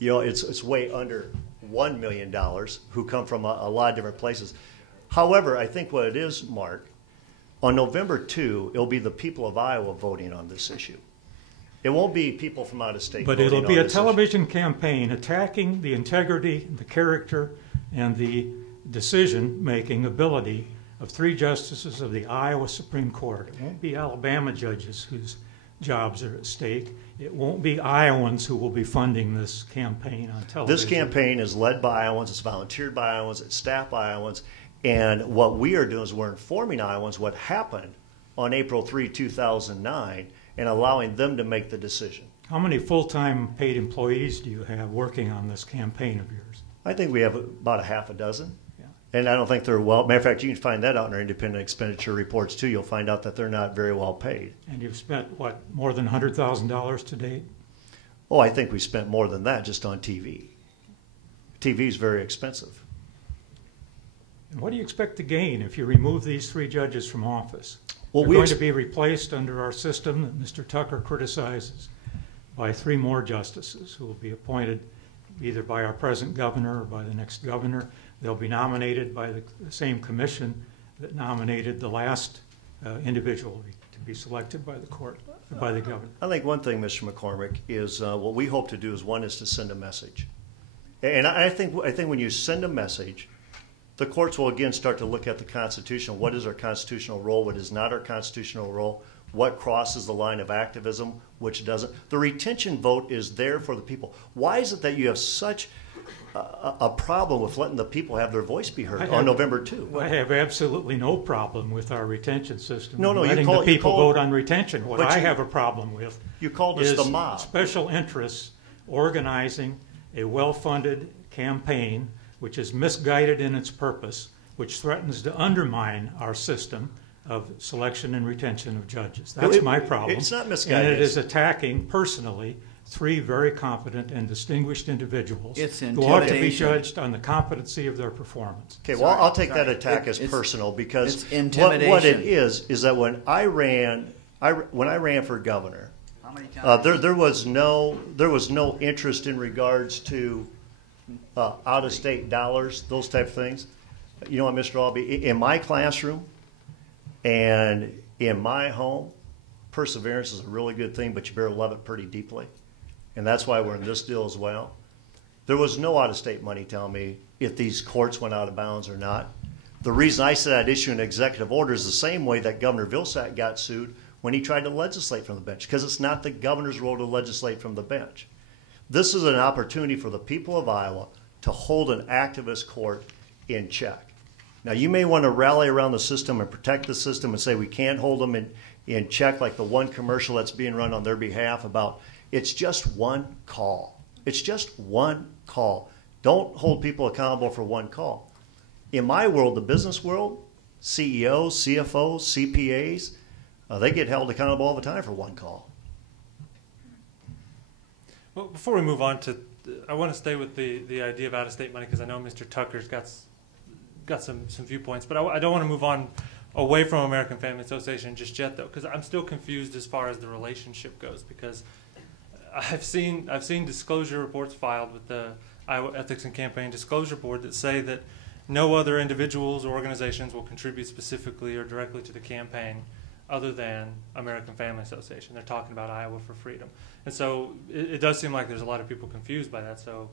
It's way under $1 million who come from a lot of different places. However, I think what it is, Mark, on November 2, it'll be the people of Iowa voting on this issue. It won't be people from out of state voting on this issue. But it'll be a television campaign attacking the integrity, the character, and the decision-making ability of 3 justices of the Iowa Supreme Court. It won't be Alabama judges whose jobs are at stake. It won't be Iowans who will be funding this campaign on television. This campaign is led by Iowans, it's volunteered by Iowans, it's staffed by Iowans, and what we are doing is we're informing Iowans what happened on April 3, 2009, and allowing them to make the decision. How many full-time paid employees do you have working on this campaign of yours? I think we have about a half a dozen. Yeah. And I don't think they're well. Matter of fact, you can find that out in our independent expenditure reports too. You'll find out that they're not very well paid. And you've spent, what, more than $100,000 to date? Oh, I think we spent more than that just on TV. TV is very expensive. And what do you expect to gain if you remove these 3 judges from office? Well, They're going to be replaced under our system that Mr. Tucker criticizes by 3 more justices who will be appointed either by our present governor or by the next governor. They'll be nominated by the same commission that nominated the last individual to be selected by the court, by the governor. I think one thing, Mr. McCormick, is what we hope to do is one is to send a message. And I think when you send a message, the courts will again start to look at the Constitution. What is our constitutional role? What is not our constitutional role? What crosses the line of activism? Which doesn't? The retention vote is there for the people. Why is it that you have such a problem with letting the people have their voice be heard on November 2? I have absolutely no problem with our retention system. No, letting the people vote on retention. What I have a problem with is the mob. Special interests organizing a well-funded campaign which is misguided in its purpose, which threatens to undermine our system of selection and retention of judges. That's my problem. It's not misguided. And it is attacking personally 3 very competent and distinguished individuals who ought to be judged on the competency of their performance. Okay, well, I'll take that attack as personal because what it is that when I ran for governor, there was no interest in regards to out-of-state dollars, those type of things. You know what, Mr. Allbee, in my classroom and in my home, perseverance is a really good thing, but you better love it pretty deeply. And that's why we're in this deal as well. There was no out-of-state money telling me if these courts went out of bounds or not. The reason I said I'd issue an executive order is the same way that Governor Vilsack got sued when he tried to legislate from the bench, because it's not the governor's role to legislate from the bench. This is an opportunity for the people of Iowa to hold an activist court in check. Now, you may want to rally around the system and protect the system and say we can't hold them in check like the one commercial that's being run on their behalf about it's just one call. It's just one call. Don't hold people accountable for one call. In my world, the business world, CEOs, CFOs, CPAs, they get held accountable all the time for one call. Well, before we move on to, I want to stay with the idea of out-of-state money because I know Mr. Tucker's got some viewpoints, but I don't want to move on away from American Family Association just yet, though, because I'm still confused as far as the relationship goes. Because I've seen disclosure reports filed with the Iowa Ethics and Campaign Disclosure Board that say that no other individuals or organizations will contribute specifically or directly to the campaign other than American Family Association. They're talking about Iowa for Freedom. And so it does seem like there's a lot of people confused by that. So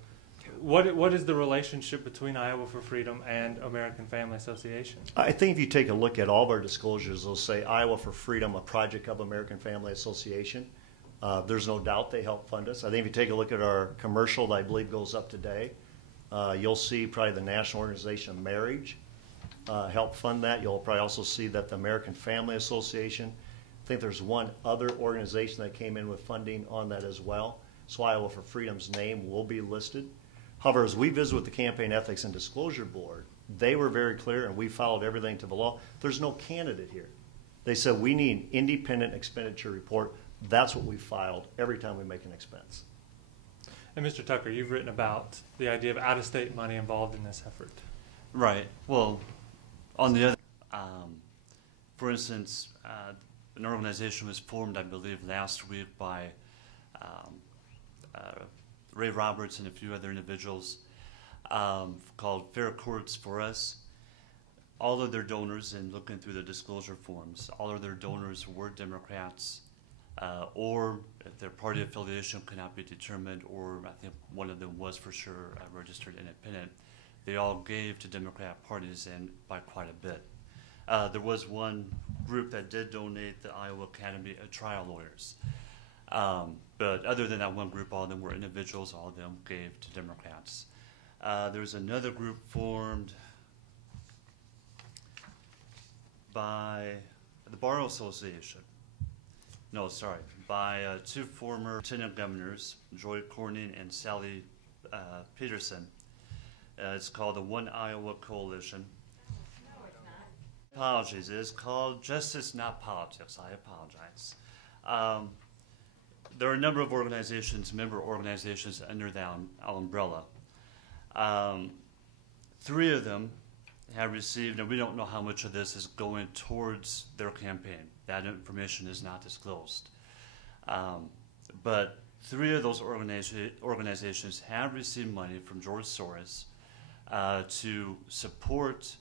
what is the relationship between Iowa for Freedom and American Family Association? I think if you take a look at all of our disclosures, they'll say Iowa for Freedom, a project of American Family Association. There's no doubt they help fund us. I think if you take a look at our commercial that I believe goes up today, you'll see probably the National Organization of Marriage help fund that. You'll probably also see that the American Family Association, I think there's one other organization that came in with funding on that as well. So Iowa for Freedom's name will be listed. However, as we visit with the Campaign Ethics and Disclosure Board, they were very clear and we followed everything to the law. There's no candidate here. They said we need an independent expenditure report. That's what we filed every time we make an expense. And Mr. Tucker, you've written about the idea of out-of-state money involved in this effort. Right. Well, on the other, for instance, an organization was formed, I believe, last week by Ray Roberts and a few other individuals called Fair Courts for Us. All of their donors, and looking through the disclosure forms, all of their donors were Democrats, or if their party affiliation could not be determined, or I think one of them was for sure registered independent. They all gave to Democrat parties, and by quite a bit. There was one group that did donate the Iowa Academy of Trial Lawyers. But other than that one group, all of them were individuals, all of them gave to Democrats. There's another group formed by the Bar Association. No, sorry, by two former lieutenant governors, Joy Corning and Sally Peterson. It's called the One Iowa Coalition. No, it's not. Apologies, it is called Justice Not Politics. I apologize. There are a number of organizations, member organizations under that umbrella. 3 of them have received, and we don't know how much of this is going towards their campaign. That information is not disclosed. But 3 of those organizations have received money from George Soros to support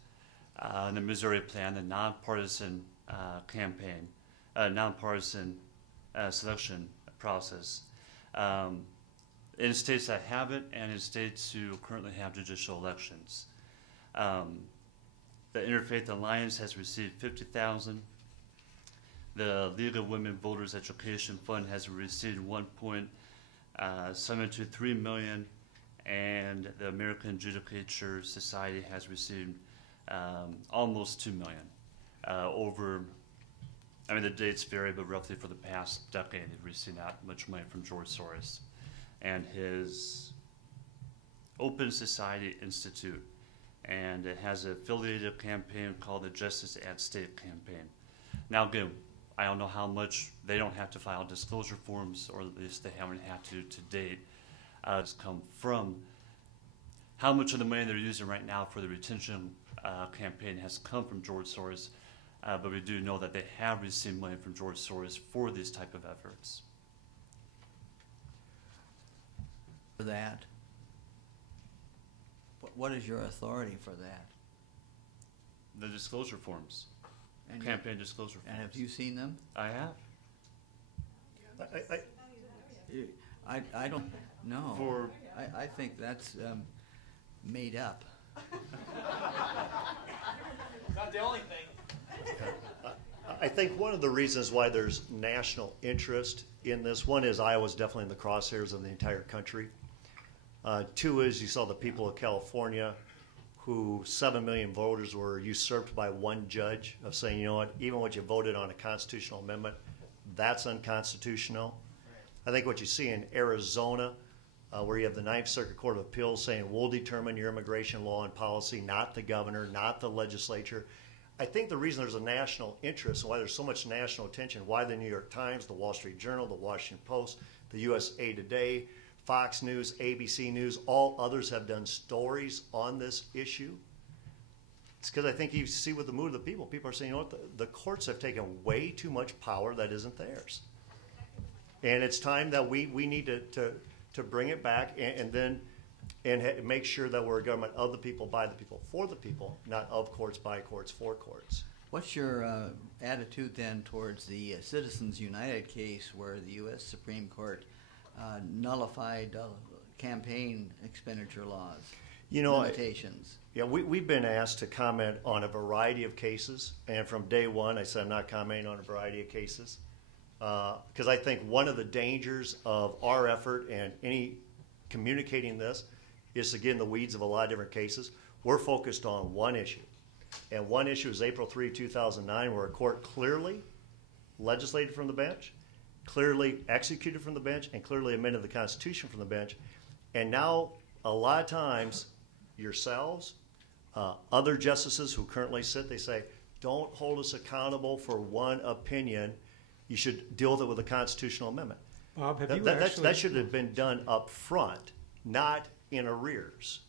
the Missouri Plan, the nonpartisan campaign, nonpartisan selection process. In states that have it and in states who currently have judicial elections. The Interfaith Alliance has received $50,000. The League of Women Voters Education Fund has received $1.723 million, and the American Judicature Society has received almost $2 million over. I mean, the dates vary, but roughly for the past decade, they've received that much money from George Soros and his Open Society Institute. And it has an affiliated campaign called the Justice at Stake campaign. Now, again, I don't know how much, they don't have to file disclosure forms, or at least they haven't had to date. It's come from how much of the money they're using right now for the retention campaign has come from George Soros, but we do know that they have received money from George Soros for these type of efforts. For that, what is your authority for that? The disclosure forms, And campaign disclosure forms. And have you seen them? I have. I don't know. For I think that's made up. Not the only thing. I think one of the reasons why there's national interest in this, one is Iowa's definitely in the crosshairs of the entire country. 2 is you saw the people of California, who 7 million voters were usurped by one judge of saying, you know what, even what you voted on a constitutional amendment, that's unconstitutional. I think what you see in Arizona, where you have the Ninth Circuit Court of Appeals saying we'll determine your immigration law and policy, not the governor, not the legislature. I think the reason there's a national interest and why there's so much national attention, why the New York Times, the Wall Street Journal, the Washington Post, the USA Today, Fox News, ABC News, all others have done stories on this issue. It's because I think you see with the mood of the people. People are saying, you know what, the courts have taken way too much power that isn't theirs. And it's time that we need to bring it back and make sure that we're a government of the people, by the people, for the people, not of courts, by courts, for courts. What's your attitude then towards the Citizens United case where the U.S. Supreme Court nullified campaign expenditure laws, limitations? We've been asked to comment on a variety of cases, and from day one I said I'm not commenting on a variety of cases because I think one of the dangers of our effort and any communicating this is to get in the weeds of a lot of different cases. We're focused on one issue, and one issue is April 3, 2009, where a court clearly legislated from the bench, clearly executed from the bench, and clearly amended the Constitution from the bench. And now, a lot of times, yourselves, other justices who currently sit, they say, don't hold us accountable for one opinion. You should deal with it with a constitutional amendment. Bob, that should have been done up front, not in arrears.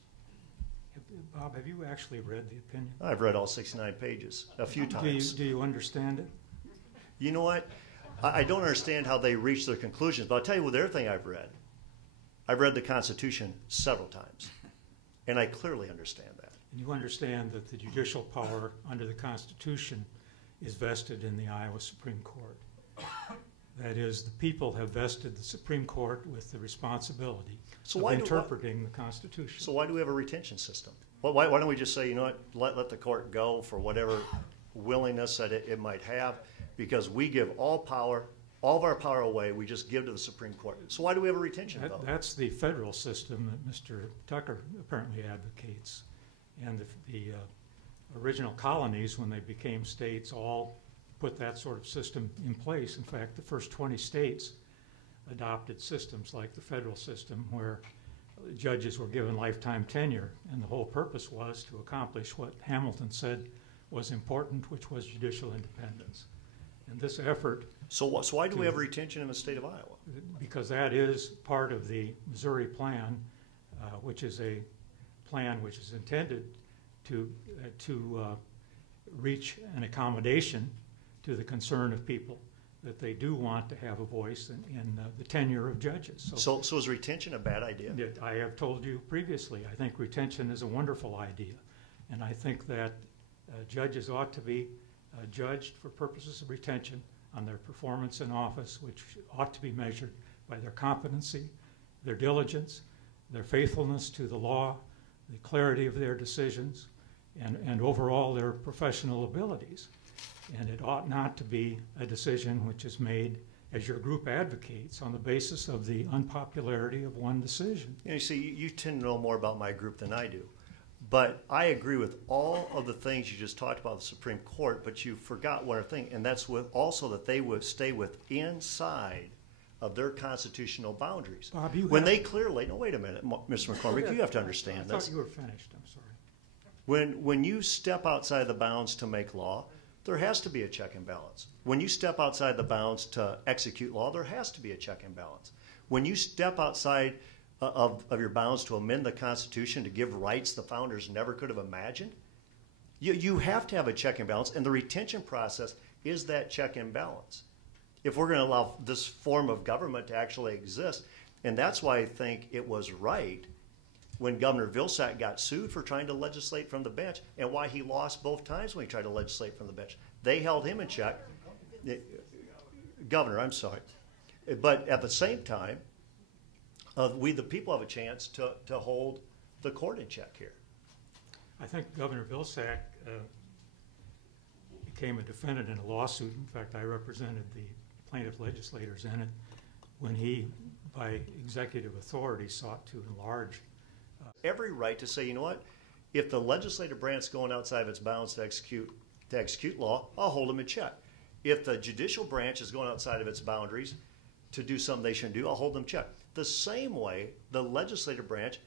Bob, have you actually read the opinion? I've read all 69 pages a few times. Do you understand it? You know what? I don't understand how they reach their conclusions, but I'll tell you what the other thing I've read. I've read the Constitution several times, and I clearly understand that. And you understand that the judicial power under the Constitution is vested in the Iowa Supreme Court. That is, the people have vested the Supreme Court with the responsibility of interpreting the Constitution. So why do we have a retention system? Why don't we just say, you know what, let the court go for whatever willingness that it might have, because we give all of our power away, we just give to the Supreme Court. So why do we have a retention vote? That's the federal system that Mr. Tucker apparently advocates. And the original colonies, when they became states, all put that sort of system in place. In fact, the first 20 states adopted systems like the federal system, where judges were given lifetime tenure, and the whole purpose was to accomplish what Hamilton said was important, which was judicial independence. And this effort... So why do we have retention in the state of Iowa? Because that is part of the Missouri plan, which is a plan which is intended to reach an accommodation to the concern of people, that they do want to have a voice in the tenure of judges. So is retention a bad idea? I have told you previously, I think retention is a wonderful idea. And I think that judges ought to be judged for purposes of retention on their performance in office, which ought to be measured by their competency, their diligence, their faithfulness to the law, the clarity of their decisions, and overall their professional abilities. And it ought not to be a decision which is made, as your group advocates, on the basis of the unpopularity of one decision. You see, you tend to know more about my group than I do. But I agree with all of the things you just talked about the Supreme Court, but you forgot one other thing, and that's also that they would stay inside of their constitutional boundaries. Bob, they clearly, no, wait a minute, Mr. McCormick, you have to understand this. I thought you were finished, I'm sorry. When you step outside the bounds to make law, there has to be a check and balance. When you step outside the bounds to execute law, there has to be a check and balance. When you step outside of your bounds to amend the Constitution to give rights the founders never could have imagined, you have to have a check and balance, and the retention process is that check and balance. If we're going to allow this form of government to actually exist, and that's why I think it was right when Governor Vilsack got sued for trying to legislate from the bench, and why he lost both times when he tried to legislate from the bench. They held him in check. Governor, I'm sorry. But at the same time, we the people have a chance to hold the court in check here. I think Governor Vilsack became a defendant in a lawsuit. In fact, I represented the plaintiff legislators in it when he, by executive authority, sought to enlarge every right to say, you know what, if the legislative branch is going outside of its bounds to execute law, I'll hold them in check. If the judicial branch is going outside of its boundaries to do something they shouldn't do, I'll hold them in check. The same way the legislative branch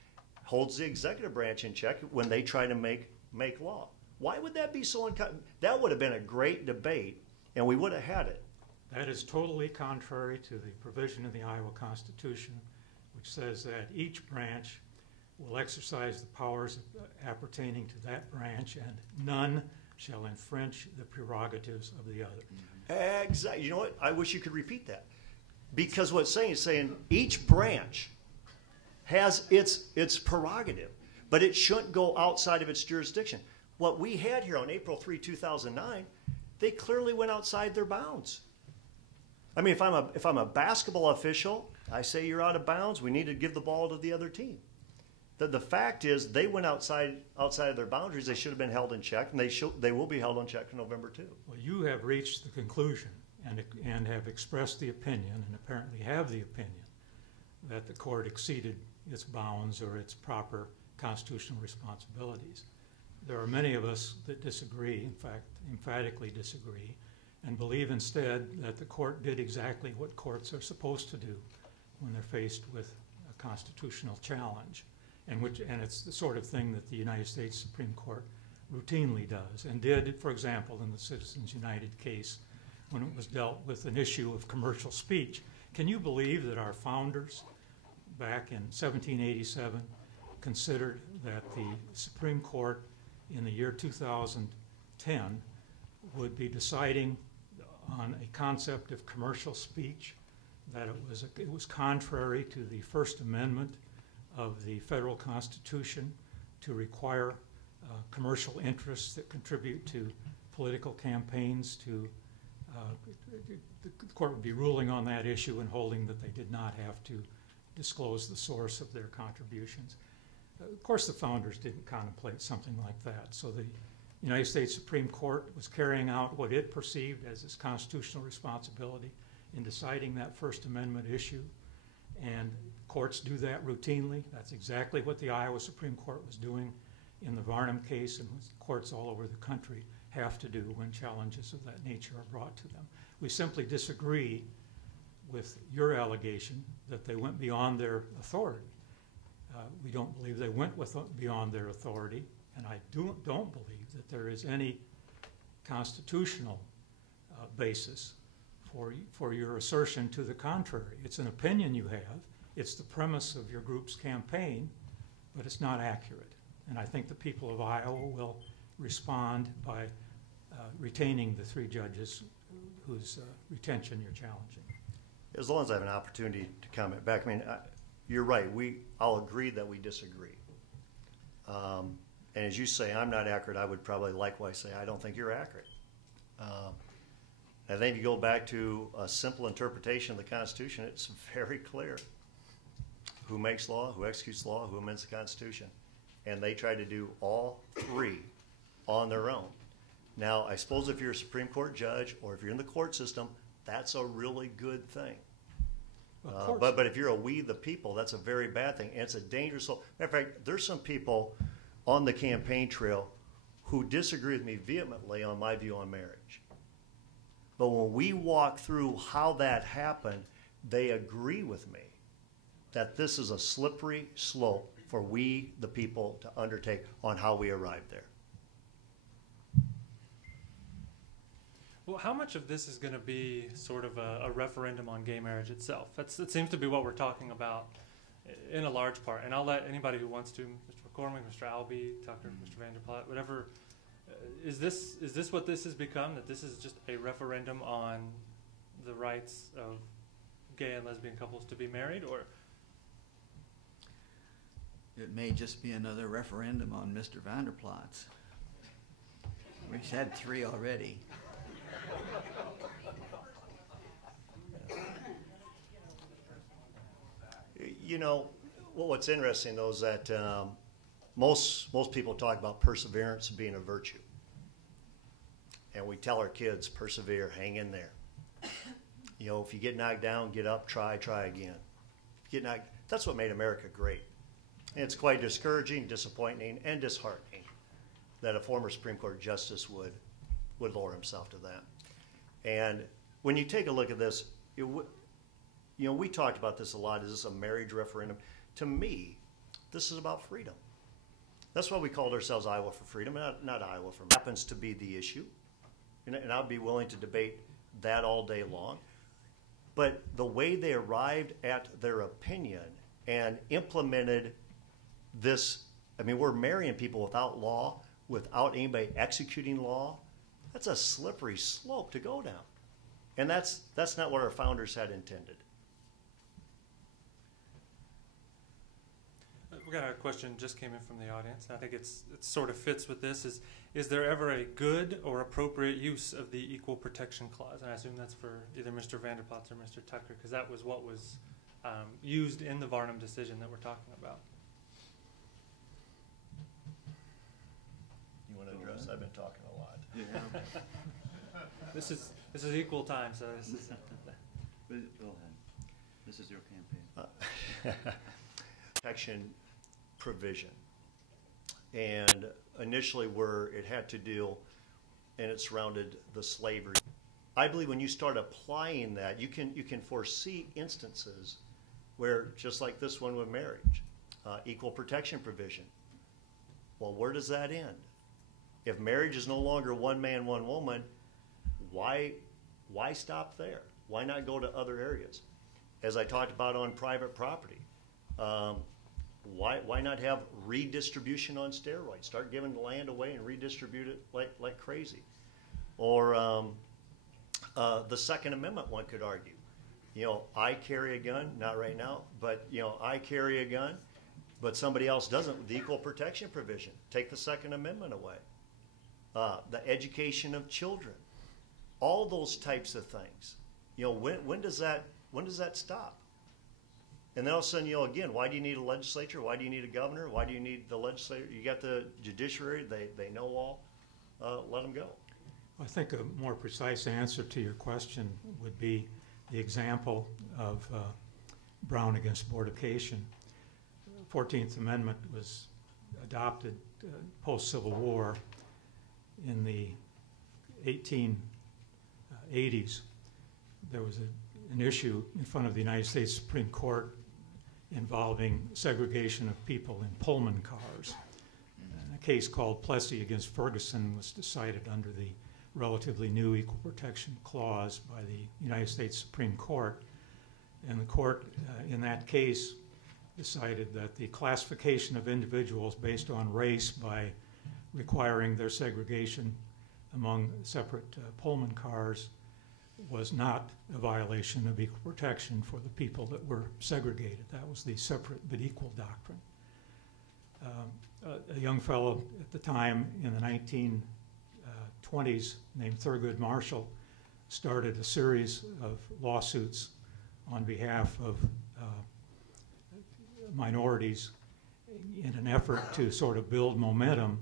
holds the executive branch in check when they try to make law. Why would that be so that would have been a great debate, and we would have had it. That is totally contrary to the provision of the Iowa Constitution, which says that each branch will exercise the powers appertaining to that branch, and none shall infringe the prerogatives of the other. Exactly. You know what? I wish you could repeat that. Because what it's saying is saying each branch has its prerogative, but it shouldn't go outside of its jurisdiction. What we had here on April 3, 2009, they clearly went outside their bounds. I mean, if I'm a basketball official, I say you're out of bounds, we need to give the ball to the other team. The fact is they went outside of their boundaries. They should have been held in check, and they will be held in check on November 2. Well, you have reached the conclusion and have expressed the opinion, and apparently have the opinion, that the court exceeded its bounds or its proper constitutional responsibilities. There are many of us that disagree, in fact, emphatically disagree, and believe instead that the court did exactly what courts are supposed to do when they're faced with a constitutional challenge. And it's the sort of thing that the United States Supreme Court routinely does, and did, for example, in the Citizens United case when it was dealt with an issue of commercial speech. Can you believe that our founders back in 1787 considered that the Supreme Court in the year 2010 would be deciding on a concept of commercial speech, that it was contrary to the First Amendment of the federal Constitution to require commercial interests that contribute to political campaigns to the court would be ruling on that issue and holding that they did not have to disclose the source of their contributions. Of course, the founders didn't contemplate something like that, so the The United States Supreme Court was carrying out what it perceived as its constitutional responsibility in deciding that First Amendment issue, and courts do that routinely. That's exactly what the Iowa Supreme Court was doing in the Varnum case, and what courts all over the country have to do when challenges of that nature are brought to them. We simply disagree with your allegation that they went beyond their authority. We don't believe they went beyond their authority, and I don't believe that there is any constitutional basis for your assertion to the contrary. It's an opinion you have. It's the premise of your group's campaign, but it's not accurate. And I think the people of Iowa will respond by retaining the 3 judges whose retention you're challenging. As long as I have an opportunity to comment back, I mean, you're right. I'll agree that we disagree. And as you say, I'm not accurate. I would probably likewise say I don't think you're accurate. I think if you go back to a simple interpretation of the Constitution, it's very clear who makes law, who executes law, who amends the Constitution. And they try to do all 3 on their own. Now, I suppose if you're a Supreme Court judge or if you're in the court system, that's a really good thing. But if you're a we the people, that's a very bad thing. And it's a dangerous. Matter of fact, there's some people on the campaign trail who disagree with me vehemently on my view on marriage. But when we walk through how that happened, they agree with me that this is a slippery slope for we, the people, to undertake on how we arrived there. Well, how much of this is going to be sort of a referendum on gay marriage itself? It seems to be what we're talking about in a large part. And I'll let anybody who wants to, Mr. McCormick, Mr. Allbee, Tucker, Mr. Vander Plaats, whatever. Is this what this has become, that this is just a referendum on the rights of gay and lesbian couples to be married, or? It may just be another referendum on Mr. Vander Plaats. We've had 3 already. You know, what's interesting, though, is that most people talk about perseverance being a virtue. And we tell our kids, persevere, hang in there. You know, if you get knocked down, get up, try again. That's what made America great. And it's quite discouraging, disappointing, and disheartening that a former Supreme Court justice would lower himself to that. And when you take a look at this, you know, we talked about this a lot. Is this a marriage referendum? To me, this is about freedom. That's why we called ourselves Iowa for Freedom, not Iowa for Marriage. Happens to be the issue. And I'd be willing to debate that all day long. But the way they arrived at their opinion and implemented this, I mean, we're marrying people without law, without anybody executing law. That's a slippery slope to go down. And that's not what our founders had intended. We got a question just came in from the audience. I think it sort of fits with this. Is there ever a good or appropriate use of the Equal Protection Clause? And I assume that's for either Mr. Vander Plaats or Mr. Tucker, because that was what was used in the Varnum decision that we're talking about. You want to address? I've been talking a lot. Yeah. This is equal time, so this is. Go ahead. This is your campaign. Protection provision. And initially where it had to deal, and it surrounded the slavery. I believe when you start applying that, you can foresee instances where, just like this one with marriage, equal protection provision. Well, where does that end? If marriage is no longer one man, one woman, why stop there? Why not go to other areas? As I talked about on private property, why not have redistribution on steroids? Start giving the land away and redistribute it like crazy. Or the Second Amendment, one could argue. You know, I carry a gun, not right now, but, you know, I carry a gun, but somebody else doesn't with the equal protection provision. Take the Second Amendment away. The education of children. All those types of things. You know, when does that stop? And then all of a sudden, you know, again, why do you need a legislature? Why do you need a governor? Why do you need the legislature? You got the judiciary, they know all. let them go. I think a more precise answer to your question would be the example of Brown against Boardification. The 14th Amendment was adopted post-Civil War in the 1880s. There was an issue in front of the United States Supreme Court involving segregation of people in Pullman cars. And a case called Plessy against Ferguson was decided under the relatively new Equal Protection Clause by the United States Supreme Court. And the court in that case decided that the classification of individuals based on race by requiring their segregation among separate Pullman cars was not a violation of equal protection for the people that were segregated. That was the separate but equal doctrine. A young fellow at the time in the 1920s named Thurgood Marshall started a series of lawsuits on behalf of minorities in an effort to sort of build momentum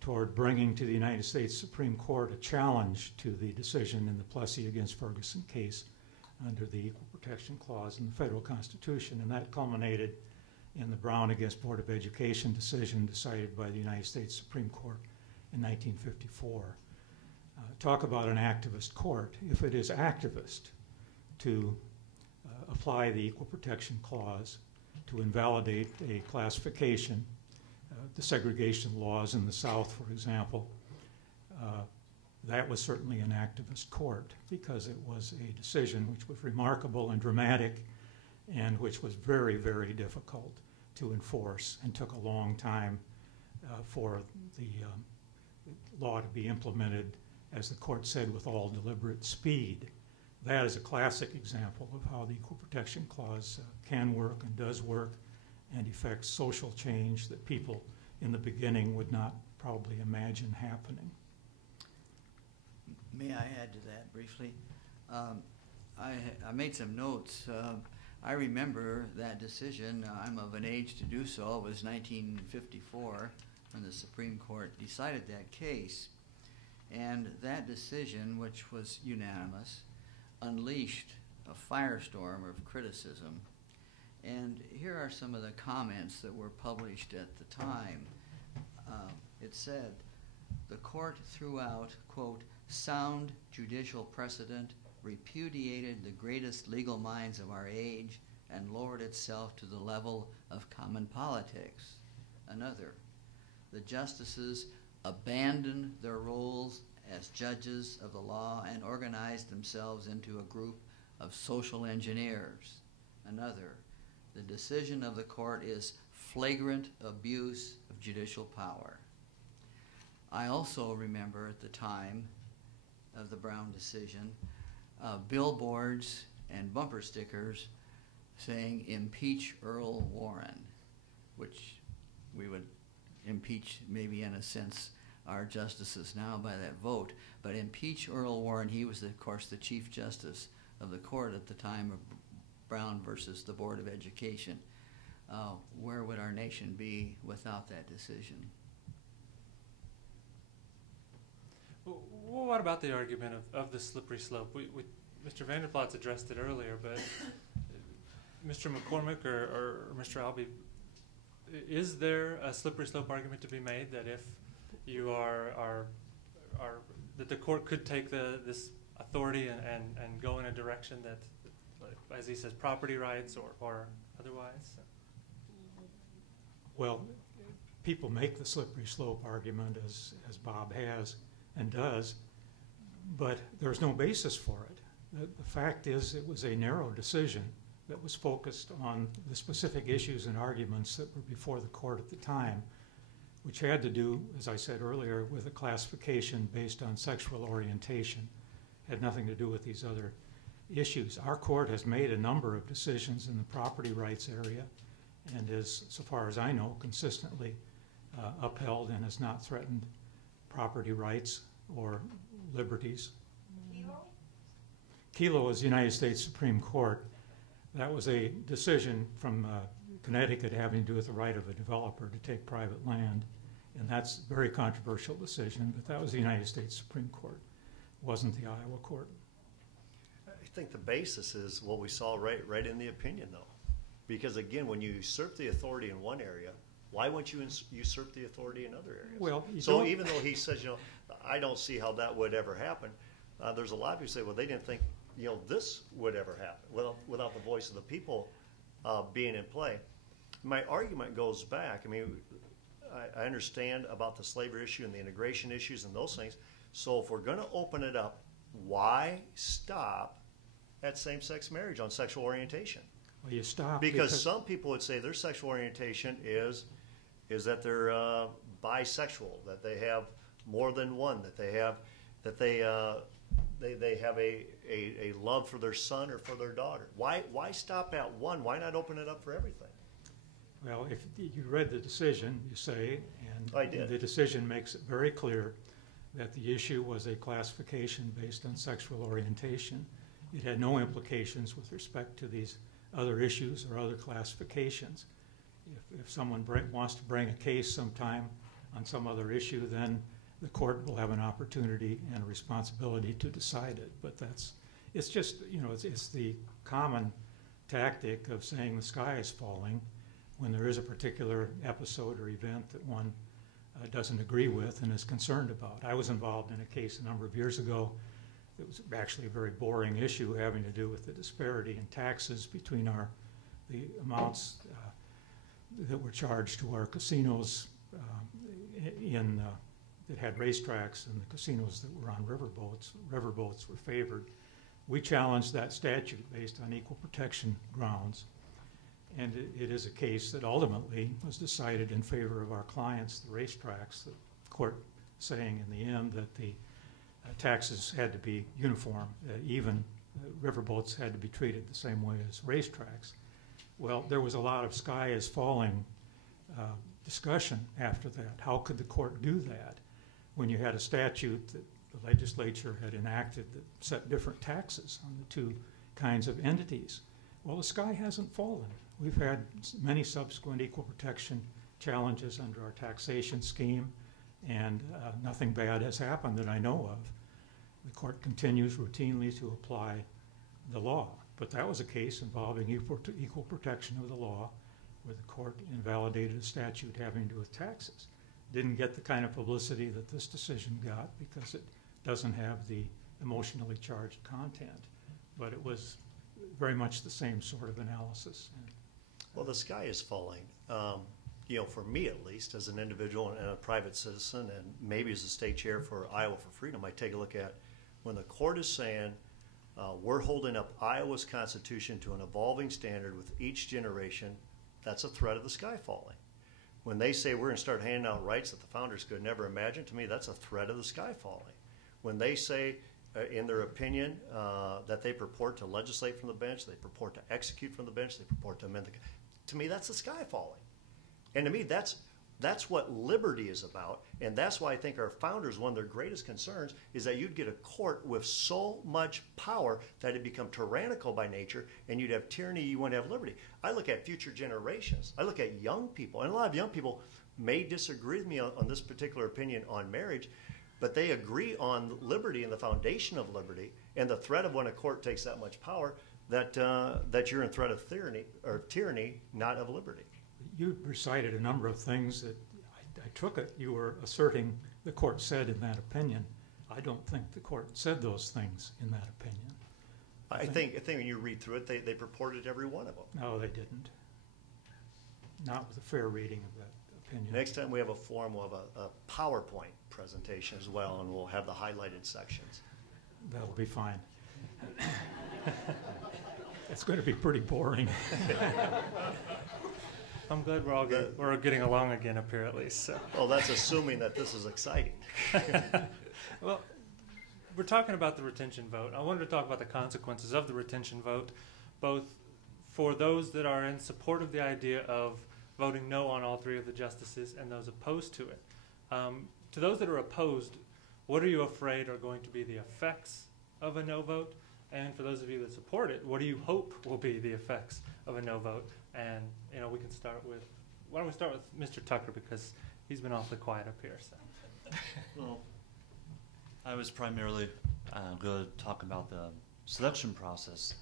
toward bringing to the United States Supreme Court a challenge to the decision in the Plessy against Ferguson case under the Equal Protection Clause in the federal Constitution, and that culminated in the Brown against Board of Education decision decided by the United States Supreme Court in 1954. Talk about an activist court. If it is activist to apply the Equal Protection Clause to invalidate a classification, the segregation laws in the South, for example, that was certainly an activist court because it was a decision which was remarkable and dramatic and which was very, very difficult to enforce and took a long time for the law to be implemented, as the court said, with all deliberate speed. That is a classic example of how the Equal Protection Clause can work and does work and effects social change that people in the beginning would not probably imagine happening. May I add to that briefly? I made some notes. I remember that decision. I'm of an age to do so. It was 1954 when the Supreme Court decided that case. And that decision, which was unanimous, unleashed a firestorm of criticism. And here are some of the comments that were published at the time. It said, the court threw out, quote, sound judicial precedent, repudiated the greatest legal minds of our age, and lowered itself to the level of common politics. Another, the justices abandoned their roles as judges of the law and organized themselves into a group of social engineers. Another, the decision of the court is flagrant abuse of judicial power. I also remember at the time of the Brown decision, billboards and bumper stickers saying, impeach Earl Warren, which we would impeach maybe in a sense our justices now by that vote, but impeach Earl Warren. He was, of course, the Chief Justice of the court at the time of Brown versus the Board of Education. Where would our nation be without that decision? Well, what about the argument of the slippery slope? Mr. Vander Plaats addressed it earlier, but Mr. McCormick or Mr. Allbee, is there a slippery slope argument to be made that if you are that the court could take this authority and go in a direction that, as he says, property rights or otherwise? Well, people make the slippery slope argument, as Bob has and does, but there's no basis for it. The fact is it was a narrow decision that was focused on the specific issues and arguments that were before the court at the time, which had to do, as I said earlier, with a classification based on sexual orientation. Had nothing to do with these other issues. Our court has made a number of decisions in the property rights area and is, so far as I know, consistently upheld and has not threatened property rights or liberties. Kelo is the United States Supreme Court. That was a decision from Connecticut having to do with the right of a developer to take private land And that's a very controversial decision, but that was the United States Supreme Court. It wasn't the Iowa court. I think the basis is what we saw right in the opinion, though. Because, again, when you usurp the authority in one area, why won't you usurp the authority in other areas? Well, so even though he says, I don't see how that would ever happen, there's a lot of people who say, well, they didn't think, this would ever happen without the voice of the people being in play. My argument goes back. I mean, I understand about the slavery issue and the integration issues and those things. So if we're going to open it up, why stop at same-sex marriage on sexual orientation? Well, you stop because some people would say their sexual orientation is that they're bisexual, that they have more than one, that they have a love for their son or for their daughter. Why stop at one? Why not open it up for everything? Well, if you read the decision, you say, and I did. The decision makes it very clear that the issue was a classification based on sexual orientation. It had no implications with respect to these other issues or other classifications. If someone wants to bring a case sometime on some other issue, then the court will have an opportunity and a responsibility to decide it. But it's just, it's the common tactic of saying the sky is falling when there is a particular episode or event that one doesn't agree with and is concerned about. I was involved in a case a number of years ago. It was actually a very boring issue having to do with the disparity in taxes between the amounts that were charged to our casinos that had racetracks and the casinos that were on riverboats. Riverboats were favored. We challenged that statute based on equal protection grounds. And it is a case that ultimately was decided in favor of our clients, the racetracks, the court saying in the end that the taxes had to be uniform, even riverboats had to be treated the same way as racetracks. Well, there was a lot of sky is falling discussion after that. How could the court do that when you had a statute that the legislature had enacted that set different taxes on the two kinds of entities? Well, the sky hasn't fallen. We've had many subsequent equal protection challenges under our taxation scheme, and nothing bad has happened that I know of. The court continues routinely to apply the law, but that was a case involving equal protection of the law where the court invalidated a statute having to do with taxes. Didn't get the kind of publicity that this decision got because it doesn't have the emotionally charged content, but it was very much the same sort of analysis. Well, the sky is falling. For me at least, as an individual and a private citizen, and maybe as a state chair for Iowa for Freedom, I take a look at when the court is saying we're holding up Iowa's Constitution to an evolving standard with each generation, that's a threat of the sky falling. When they say we're going to start handing out rights that the founders could never imagine, to me that's a threat of the sky falling. When they say in their opinion that they purport to legislate from the bench, they purport to execute from the bench, they purport to amend to me that's the sky falling. And to me that's what liberty is about, and that's why I think our founders, one of their greatest concerns is that you'd get a court with so much power that it'd become tyrannical by nature, and you'd have tyranny, you wouldn't have liberty. I look at future generations. I look at young people, and a lot of young people may disagree with me on this particular opinion on marriage, but they agree on liberty and the foundation of liberty and the threat of when a court takes that much power that you're in threat of tyranny, not of liberty. You recited a number of things that I took it you were asserting the court said in that opinion. I don't think the court said those things in that opinion. I think when you read through it, they purported every one of them. No, they didn't. Not with a fair reading of that opinion. Next time we have a forum, we'll have a PowerPoint presentation as well, and we'll have the highlighted sections. That'll be fine. It's going to be pretty boring. I'm glad we're getting along again up here at least. So. Oh, that's assuming that this is exciting. Well, we're talking about the retention vote. I wanted to talk about the consequences of the retention vote, both for those that are in support of the idea of voting no on all three of the justices and those opposed to it. To those that are opposed, what are you afraid are going to be the effects of a no vote? And for those of you that support it, what do you hope will be the effects of a no vote? And we can start with, why don't we start with Mr. Tucker, because He's been awfully quiet up here. So. Well, I was primarily going to talk about the selection process.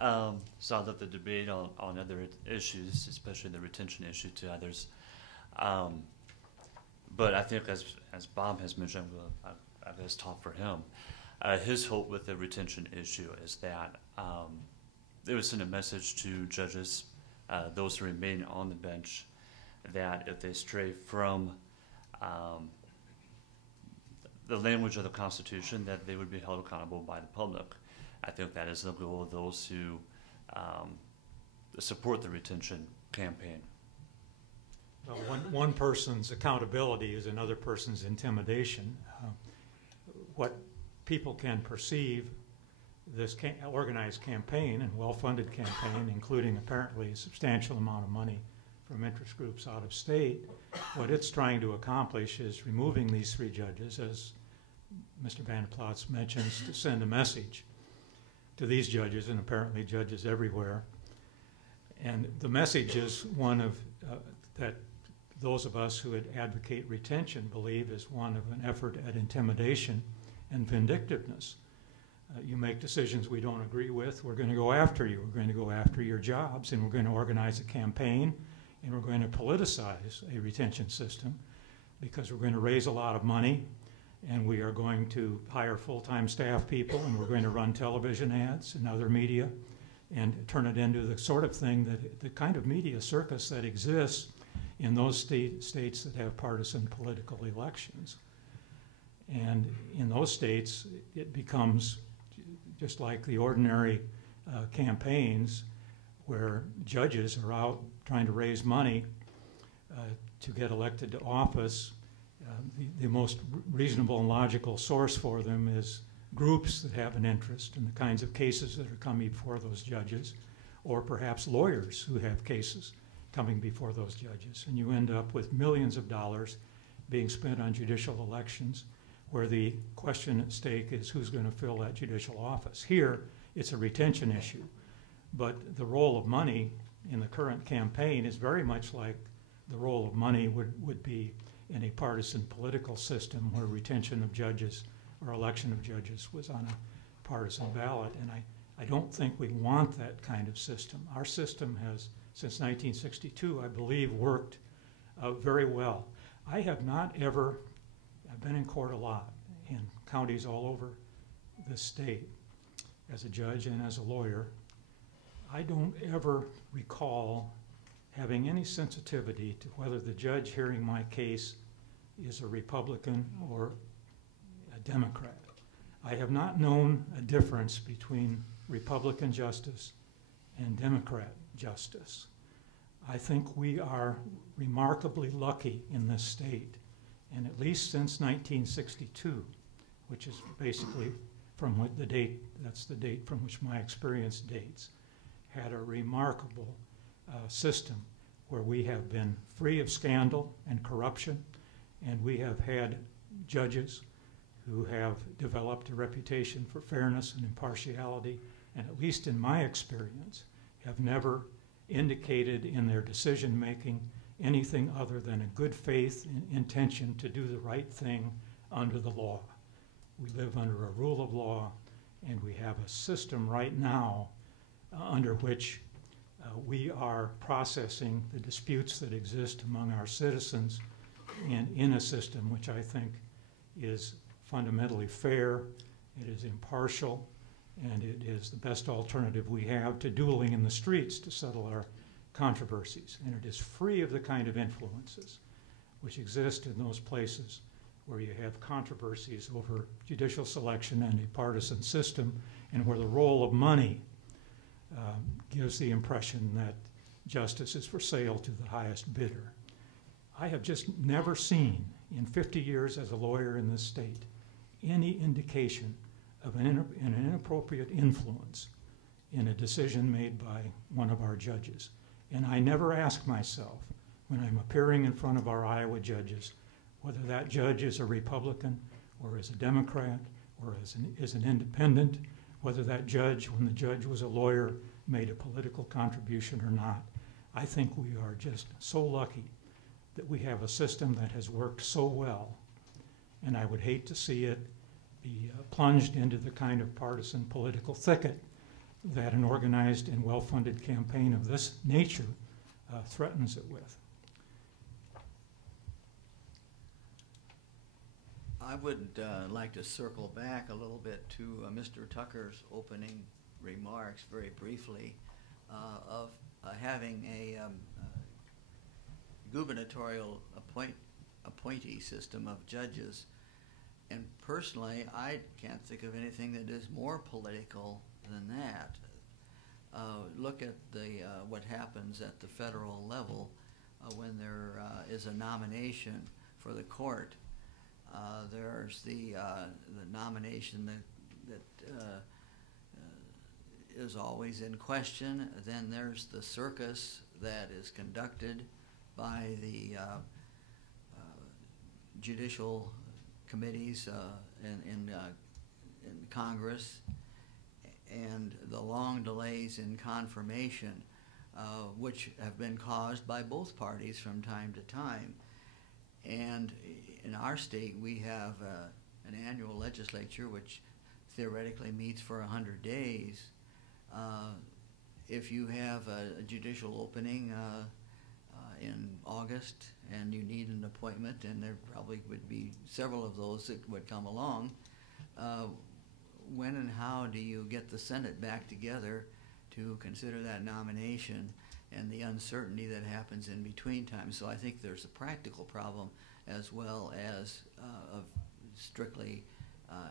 So I'll let the debate on other issues, especially the retention issue, to others. But I think, as Bob has mentioned, I guess talk for him. His hope with the retention issue is that it would send a message to judges, those who remain on the bench, that if they stray from the language of the Constitution, that they would be held accountable by the public. I think that is the goal of those who support the retention campaign. Well, one person's accountability is another person's intimidation. What people can perceive this organized campaign and well-funded campaign, including apparently a substantial amount of money from interest groups out of state, what it's trying to accomplish is removing these 3 judges, as Mr. Vander Plaats mentions, to send a message to these judges, and apparently judges everywhere. And the message is one of that those of us who would advocate retention believe is one of an effort at intimidation and vindictiveness. You make decisions we don't agree with, we're going to go after you. We're going to go after your jobs, and we're going to organize a campaign, and we're going to politicize a retention system because we're going to raise a lot of money, and we are going to hire full-time staff people, and we're going to run television ads and other media and turn it into the sort of thing that the kind of media circus that exists in those states that have partisan political elections. And in those states, it becomes just like the ordinary campaigns where judges are out trying to raise money to get elected to office. The most reasonable and logical source for them is groups that have an interest in the kinds of cases that are coming before those judges, or perhaps lawyers who have cases coming before those judges. And you end up with millions of dollars being spent on judicial elections where the question at stake is who's going to fill that judicial office. Here, it's a retention issue. But the role of money in the current campaign is very much like the role of money would be in a partisan political system where retention of judges or election of judges was on a partisan ballot. And I don't think we want that kind of system. Our system has, since 1962, I believe, worked very well. I have not ever, I've been in court a lot in counties all over the state as a judge and as a lawyer. I don't ever recall having any sensitivity to whether the judge hearing my case is a Republican or a Democrat. I have not known a difference between Republican justice and Democrat justice. I think we are remarkably lucky in this state, and at least since 1962, which is basically from what the date, that's the date from which my experience dates, had a remarkable system where we have been free of scandal and corruption, and we have had judges who have developed a reputation for fairness and impartiality, and at least in my experience, have never indicated in their decision making anything other than a good faith intention to do the right thing under the law. We live under a rule of law, and we have a system right now under which we are processing the disputes that exist among our citizens and in a system which I think is fundamentally fair, it is impartial, and it is the best alternative we have to dueling in the streets to settle our controversies. And it is free of the kind of influences which exist in those places where you have controversies over judicial selection and a partisan system, and where the role of money gives the impression that justice is for sale to the highest bidder. I have just never seen, in 50 years as a lawyer in this state, any indication of an inappropriate influence in a decision made by one of our judges. And I never ask myself, when I'm appearing in front of our Iowa judges, whether that judge is a Republican or is a Democrat or is an independent, whether that judge, when the judge was a lawyer, made a political contribution or not. I think we are just so lucky that we have a system that has worked so well, and I would hate to see it be plunged into the kind of partisan political thicket that an organized and well-funded campaign of this nature threatens it with. I would like to circle back a little bit to Mr. Tucker's opening remarks very briefly of having a gubernatorial appointee system of judges. And personally, I can't think of anything that is more political than that. Look at what happens at the federal level when there is a nomination for the court. There's the nomination that is always in question. Then there's the circus that is conducted by the judicial committees in Congress, and the long delays in confirmation, which have been caused by both parties from time to time. And in our state, we have an annual legislature which theoretically meets for 100 days. If you have a judicial opening in August and you need an appointment, and there probably would be several of those that would come along, when and how do you get the Senate back together to consider that nomination and the uncertainty that happens in between times? So I think there's a practical problem as well as strictly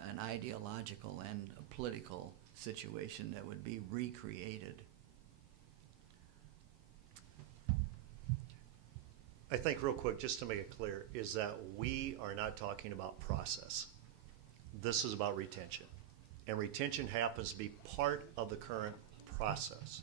an ideological and a political situation that would be recreated. I think real quick, just to make it clear, is that we are not talking about process. This is about retention. And retention happens to be part of the current process.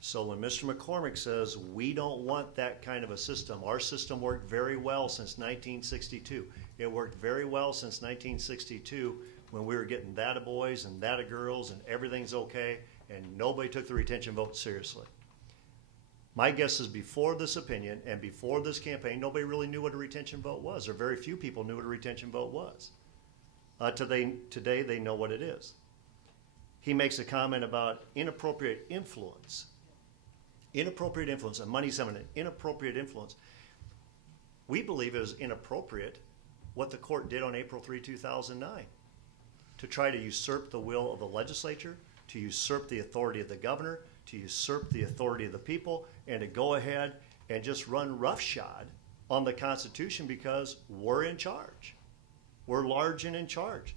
So when Mr. McCormick says we don't want that kind of a system, our system worked very well since 1962. It worked very well since 1962 when we were getting that boys and that girls and everything's okay, and nobody took the retention vote seriously. My guess is before this opinion and before this campaign, nobody really knew what a retention vote was, or very few people knew what a retention vote was. Today they know what it is. He makes a comment about inappropriate influence. Inappropriate influence, and money's having an inappropriate influence. We believe it was inappropriate what the court did on April 3, 2009, to try to usurp the will of the legislature, to usurp the authority of the governor, to usurp the authority of the people, and to go ahead and just run roughshod on the Constitution because we're in charge. We're large and in charge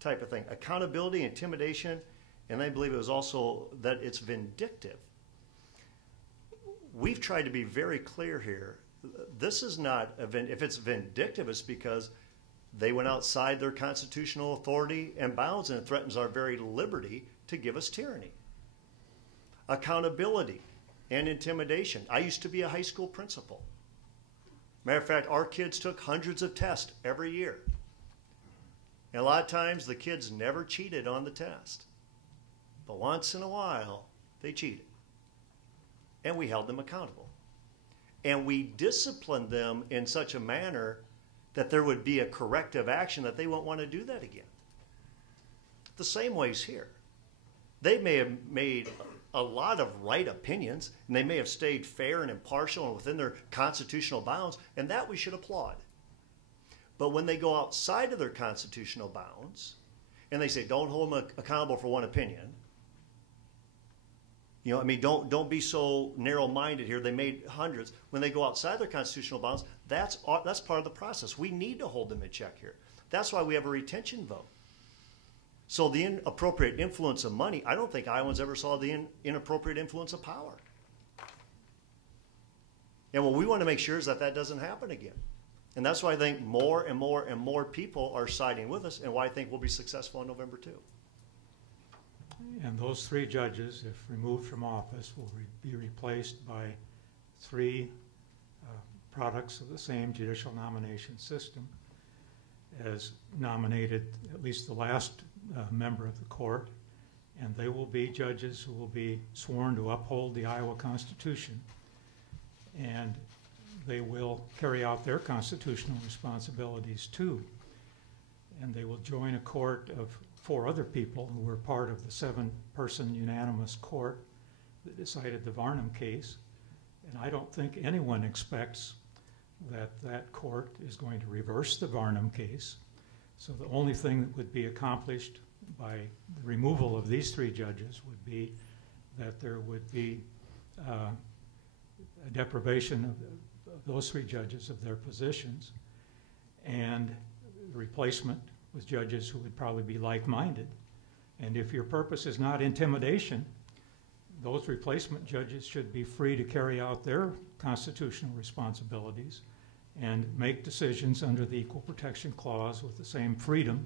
type of thing. Accountability, intimidation, and I believe it was also that it's vindictive. We've tried to be very clear here. This is not, if it's vindictive, it's because they went outside their constitutional authority and bounds, and it threatens our very liberty to give us tyranny. Accountability and intimidation. I used to be a high school principal. Matter of fact, our kids took hundreds of tests every year. And a lot of times the kids never cheated on the test. But once in a while, they cheated. And we held them accountable. And we disciplined them in such a manner that there would be a corrective action that they won't want to do that again. The same way's here. They may have made a lot of right opinions, and they may have stayed fair and impartial and within their constitutional bounds, and that we should applaud. But when they go outside of their constitutional bounds, and they say, don't hold them accountable for one opinion, you know, I mean, don't be so narrow-minded here. They made hundreds. When they go outside their constitutional bounds, that's part of the process. We need to hold them in check here. That's why we have a retention vote. So the inappropriate influence of money, I don't think Iowans ever saw the inappropriate influence of power. And what we want to make sure is that that doesn't happen again. And that's why I think more and more and more people are siding with us, and why I think we'll be successful on November 2. And those three judges, if removed from office, will be replaced by three products of the same judicial nomination system, as nominated at least the last member of the court, and they will be judges who will be sworn to uphold the Iowa Constitution. And they will carry out their constitutional responsibilities too. And they will join a court of 4 other people who were part of the 7-person unanimous court that decided the Varnum case. And I don't think anyone expects that that court is going to reverse the Varnum case. So the only thing that would be accomplished by the removal of these 3 judges would be that there would be a deprivation of those 3 judges of their positions, and replacement with judges who would probably be like-minded. And if your purpose is not intimidation, those replacement judges should be free to carry out their constitutional responsibilities and make decisions under the Equal Protection Clause with the same freedom,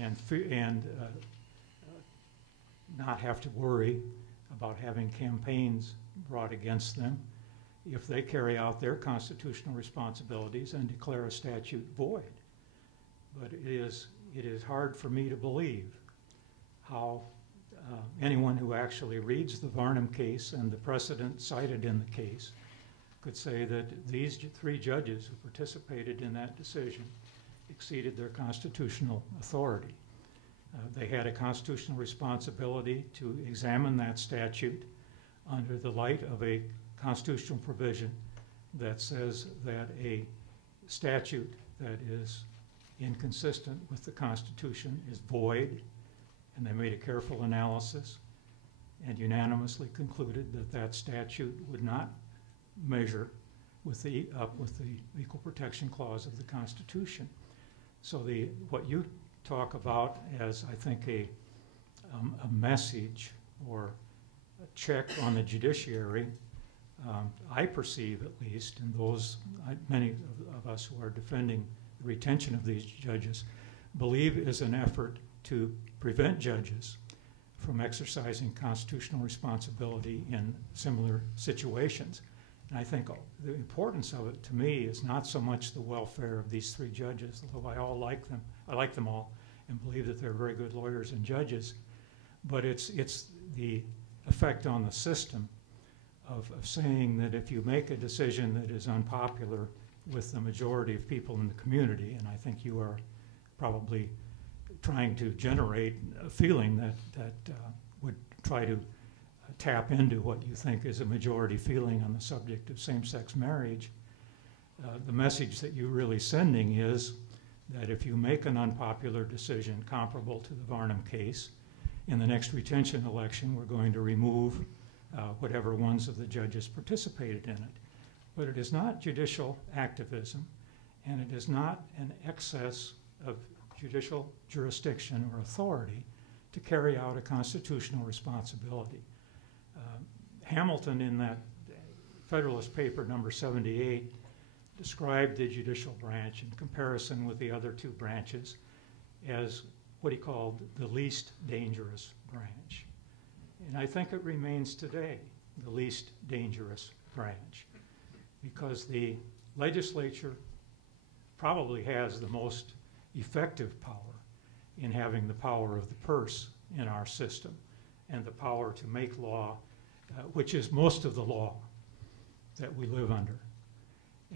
and not have to worry about having campaigns brought against them if they carry out their constitutional responsibilities and declare a statute void. But it is hard for me to believe how anyone who actually reads the Varnum case and the precedent cited in the case could say that these 3 judges who participated in that decision exceeded their constitutional authority. They had a constitutional responsibility to examine that statute under the light of a constitutional provision that says that a statute that is inconsistent with the Constitution is void, and they made a careful analysis and unanimously concluded that that statute would not measure up with the Equal Protection Clause of the Constitution. So what you talk about as, I think, a message or a check on the judiciary, I perceive at least, and many of us who are defending the retention of these judges, believe is an effort to prevent judges from exercising constitutional responsibility in similar situations. And I think the importance of it to me is not so much the welfare of these 3 judges, although I like them all and believe that they're very good lawyers and judges, but it's the effect on the system of saying that if you make a decision that is unpopular with the majority of people in the community, and I think you are probably trying to generate a feeling that would try to tap into what you think is a majority feeling on the subject of same-sex marriage, the message that you're really sending is that if you make an unpopular decision comparable to the Varnum case, in the next retention election we're going to remove whatever ones of the judges participated in it. But it is not judicial activism, and it is not an excess of judicial jurisdiction or authority to carry out a constitutional responsibility. Hamilton, in that Federalist paper number 78, described the judicial branch in comparison with the other 2 branches as what he called the least dangerous branch. And I think it remains today the least dangerous branch, because the legislature probably has the most effective power in having the power of the purse in our system and the power to make law, which is most of the law that we live under.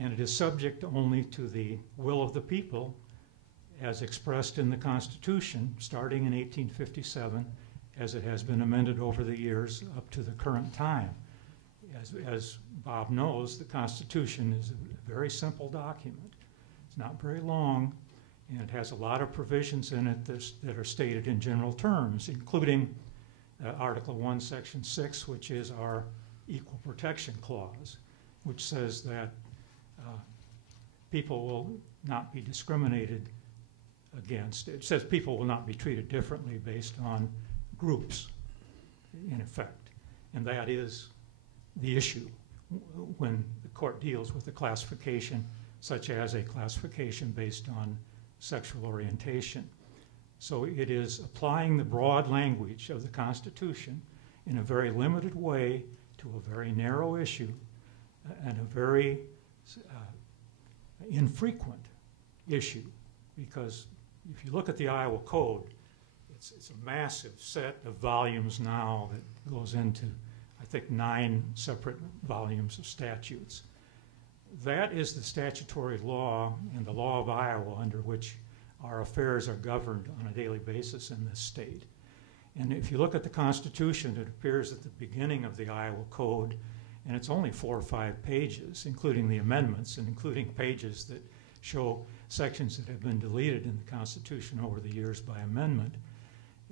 And it is subject only to the will of the people as expressed in the Constitution starting in 1857, as it has been amended over the years up to the current time. As Bob knows, the Constitution is a very simple document. It's not very long, and it has a lot of provisions in it that are stated in general terms, including Article 1, Section 6, which is our Equal Protection Clause, which says that people will not be discriminated against. It says people will not be treated differently based on groups, in effect. And that is the issue when the court deals with a classification such as a classification based on sexual orientation. So it is applying the broad language of the Constitution in a very limited way to a very narrow issue and a very infrequent issue, because if you look at the Iowa Code, it's a massive set of volumes now that goes into, I think, 9 separate volumes of statutes. that is the statutory law and the law of Iowa under which our affairs are governed on a daily basis in this state. And if you look at the Constitution, it appears at the beginning of the Iowa Code, and it's only 4 or 5 pages, including the amendments and including pages that show sections that have been deleted in the Constitution over the years by amendment.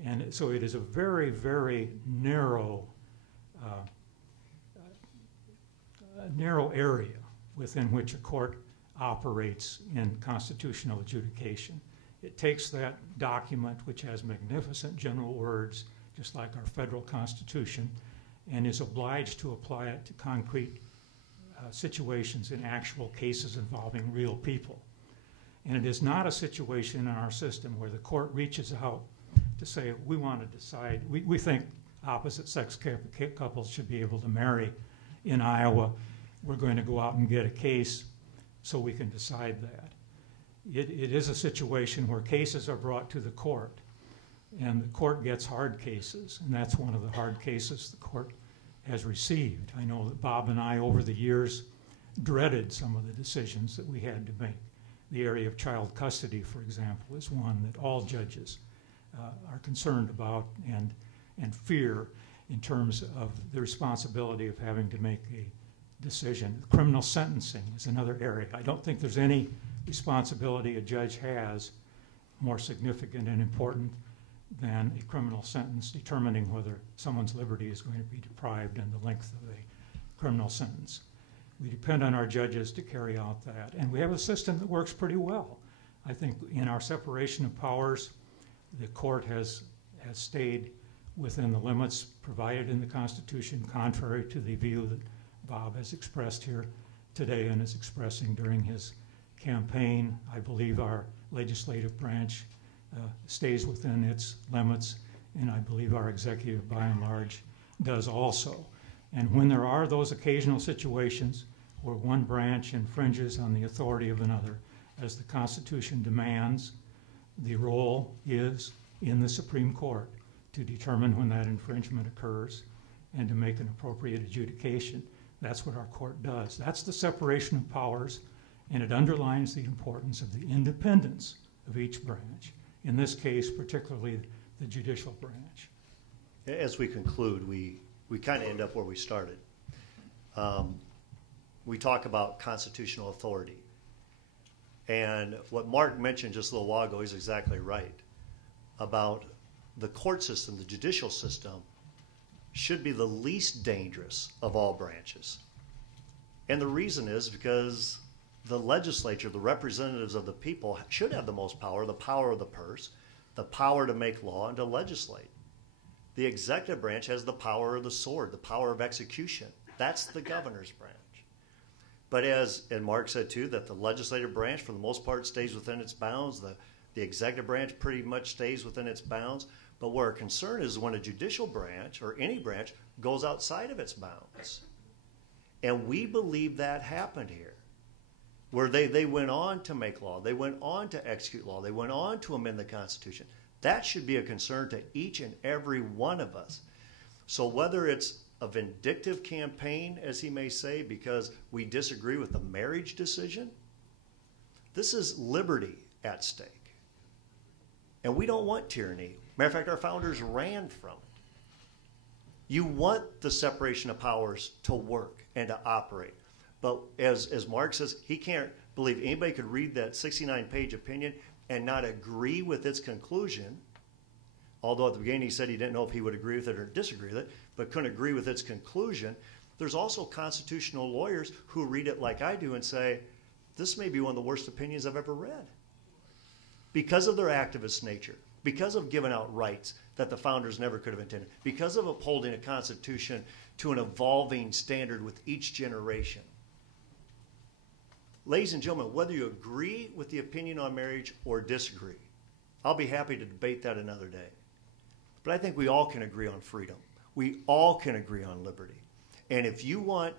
And so it is a very, very narrow area within which a court operates in constitutional adjudication. It takes that document, which has magnificent general words, just like our federal Constitution, and is obliged to apply it to concrete situations in actual cases involving real people. And it is not a situation in our system where the court reaches out to say, we want to decide, we think opposite-sex couples should be able to marry in Iowa. We're going to go out and get a case so we can decide that. It is a situation where cases are brought to the court, and the court gets hard cases, and that's one of the hard cases the court has received. I know that Bob and I, over the years, dreaded some of the decisions that we had to make. The area of child custody, for example, is one that all judges are concerned about and fear in terms of the responsibility of having to make a decision. Criminal sentencing is another area. I don't think there's any responsibility a judge has more significant and important than a criminal sentence determining whether someone's liberty is going to be deprived and the length of a criminal sentence. We depend on our judges to carry out that, and we have a system that works pretty well. I think in our separation of powers, the court has stayed within the limits provided in the Constitution, contrary to the view that Bob has expressed here today and is expressing during his campaign. I believe our legislative branch stays within its limits, and I believe our executive, by and large, does also. And when there are those occasional situations where one branch infringes on the authority of another, as the Constitution demands, the role is in the Supreme Court to determine when that infringement occurs and to make an appropriate adjudication. That's what our court does. That's the separation of powers, and it underlines the importance of the independence of each branch. In this case, particularly the judicial branch. As we conclude, we kind of end up where we started. We talk about constitutional authority. And what Mark mentioned just a little while ago is exactly right about the court system, the judicial system, should be the least dangerous of all branches. And the reason is because the legislature, the representatives of the people, should have the most power, the power of the purse, the power to make law and to legislate. The executive branch has the power of the sword, the power of execution. That's the governor's branch. But and Mark said too, that the legislative branch for the most part stays within its bounds. The executive branch pretty much stays within its bounds. But where our concern is when a judicial branch or any branch goes outside of its bounds. And we believe that happened here, where they went on to make law. They went on to execute law. They went on to amend the Constitution. That should be a concern to each and every one of us. So whether it's a vindictive campaign, as he may say, because we disagree with the marriage decision, this is liberty at stake. And we don't want tyranny. Matter of fact, our founders ran from it. You want the separation of powers to work and to operate. But as Mark says, he can't believe anybody could read that 69-page opinion and not agree with its conclusion. Although at the beginning he said he didn't know if he would agree with it or disagree with it, but couldn't agree with its conclusion. There's also constitutional lawyers who read it like I do and say, this may be one of the worst opinions I've ever read. Because of their activist nature, because of giving out rights that the founders never could have intended, because of upholding a constitution to an evolving standard with each generation. Ladies and gentlemen, whether you agree with the opinion on marriage or disagree, I'll be happy to debate that another day. But I think we all can agree on freedom. We all can agree on liberty. And if you want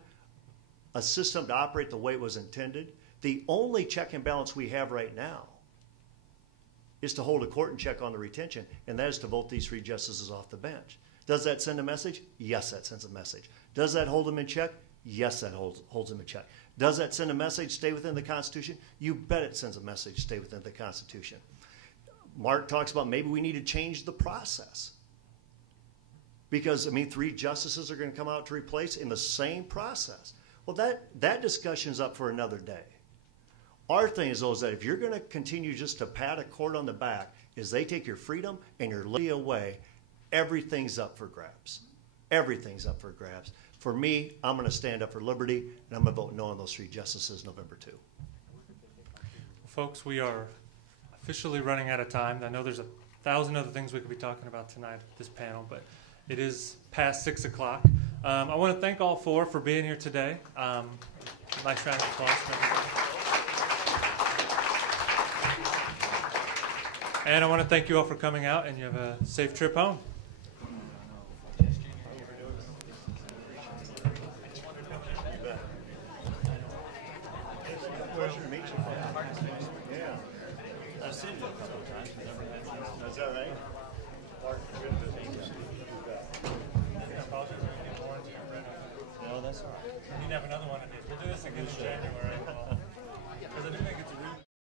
a system to operate the way it was intended, the only check and balance we have right now is to hold a court and check on the retention, and that is to vote these 3 justices off the bench. Does that send a message? Yes, that sends a message. Does that hold them in check? Yes, that holds them in check. Does that send a message, stay within the Constitution? You bet it sends a message, stay within the Constitution. Mark talks about maybe we need to change the process. Because, I mean, 3 justices are going to come out to replace in the same process. Well, that discussion is up for another day. Our thing is, though, is that if you're going to continue just to pat a court on the back, is they take your freedom and your liberty away, everything's up for grabs. Everything's up for grabs. For me, I'm going to stand up for liberty, and I'm going to vote no on those 3 justices November 2. Folks, we are officially running out of time. I know there's 1,000 other things we could be talking about tonight at this panel, but it is past 6 o'clock. I want to thank all 4 for being here today. Nice round of applause for everybody. And I want to thank you all for coming out, and you have a safe trip home. Pleasure to meet you. Yeah. I've seen you a couple of times. Is that right? No, that's all right. You can have another one of these. We'll do this again in January.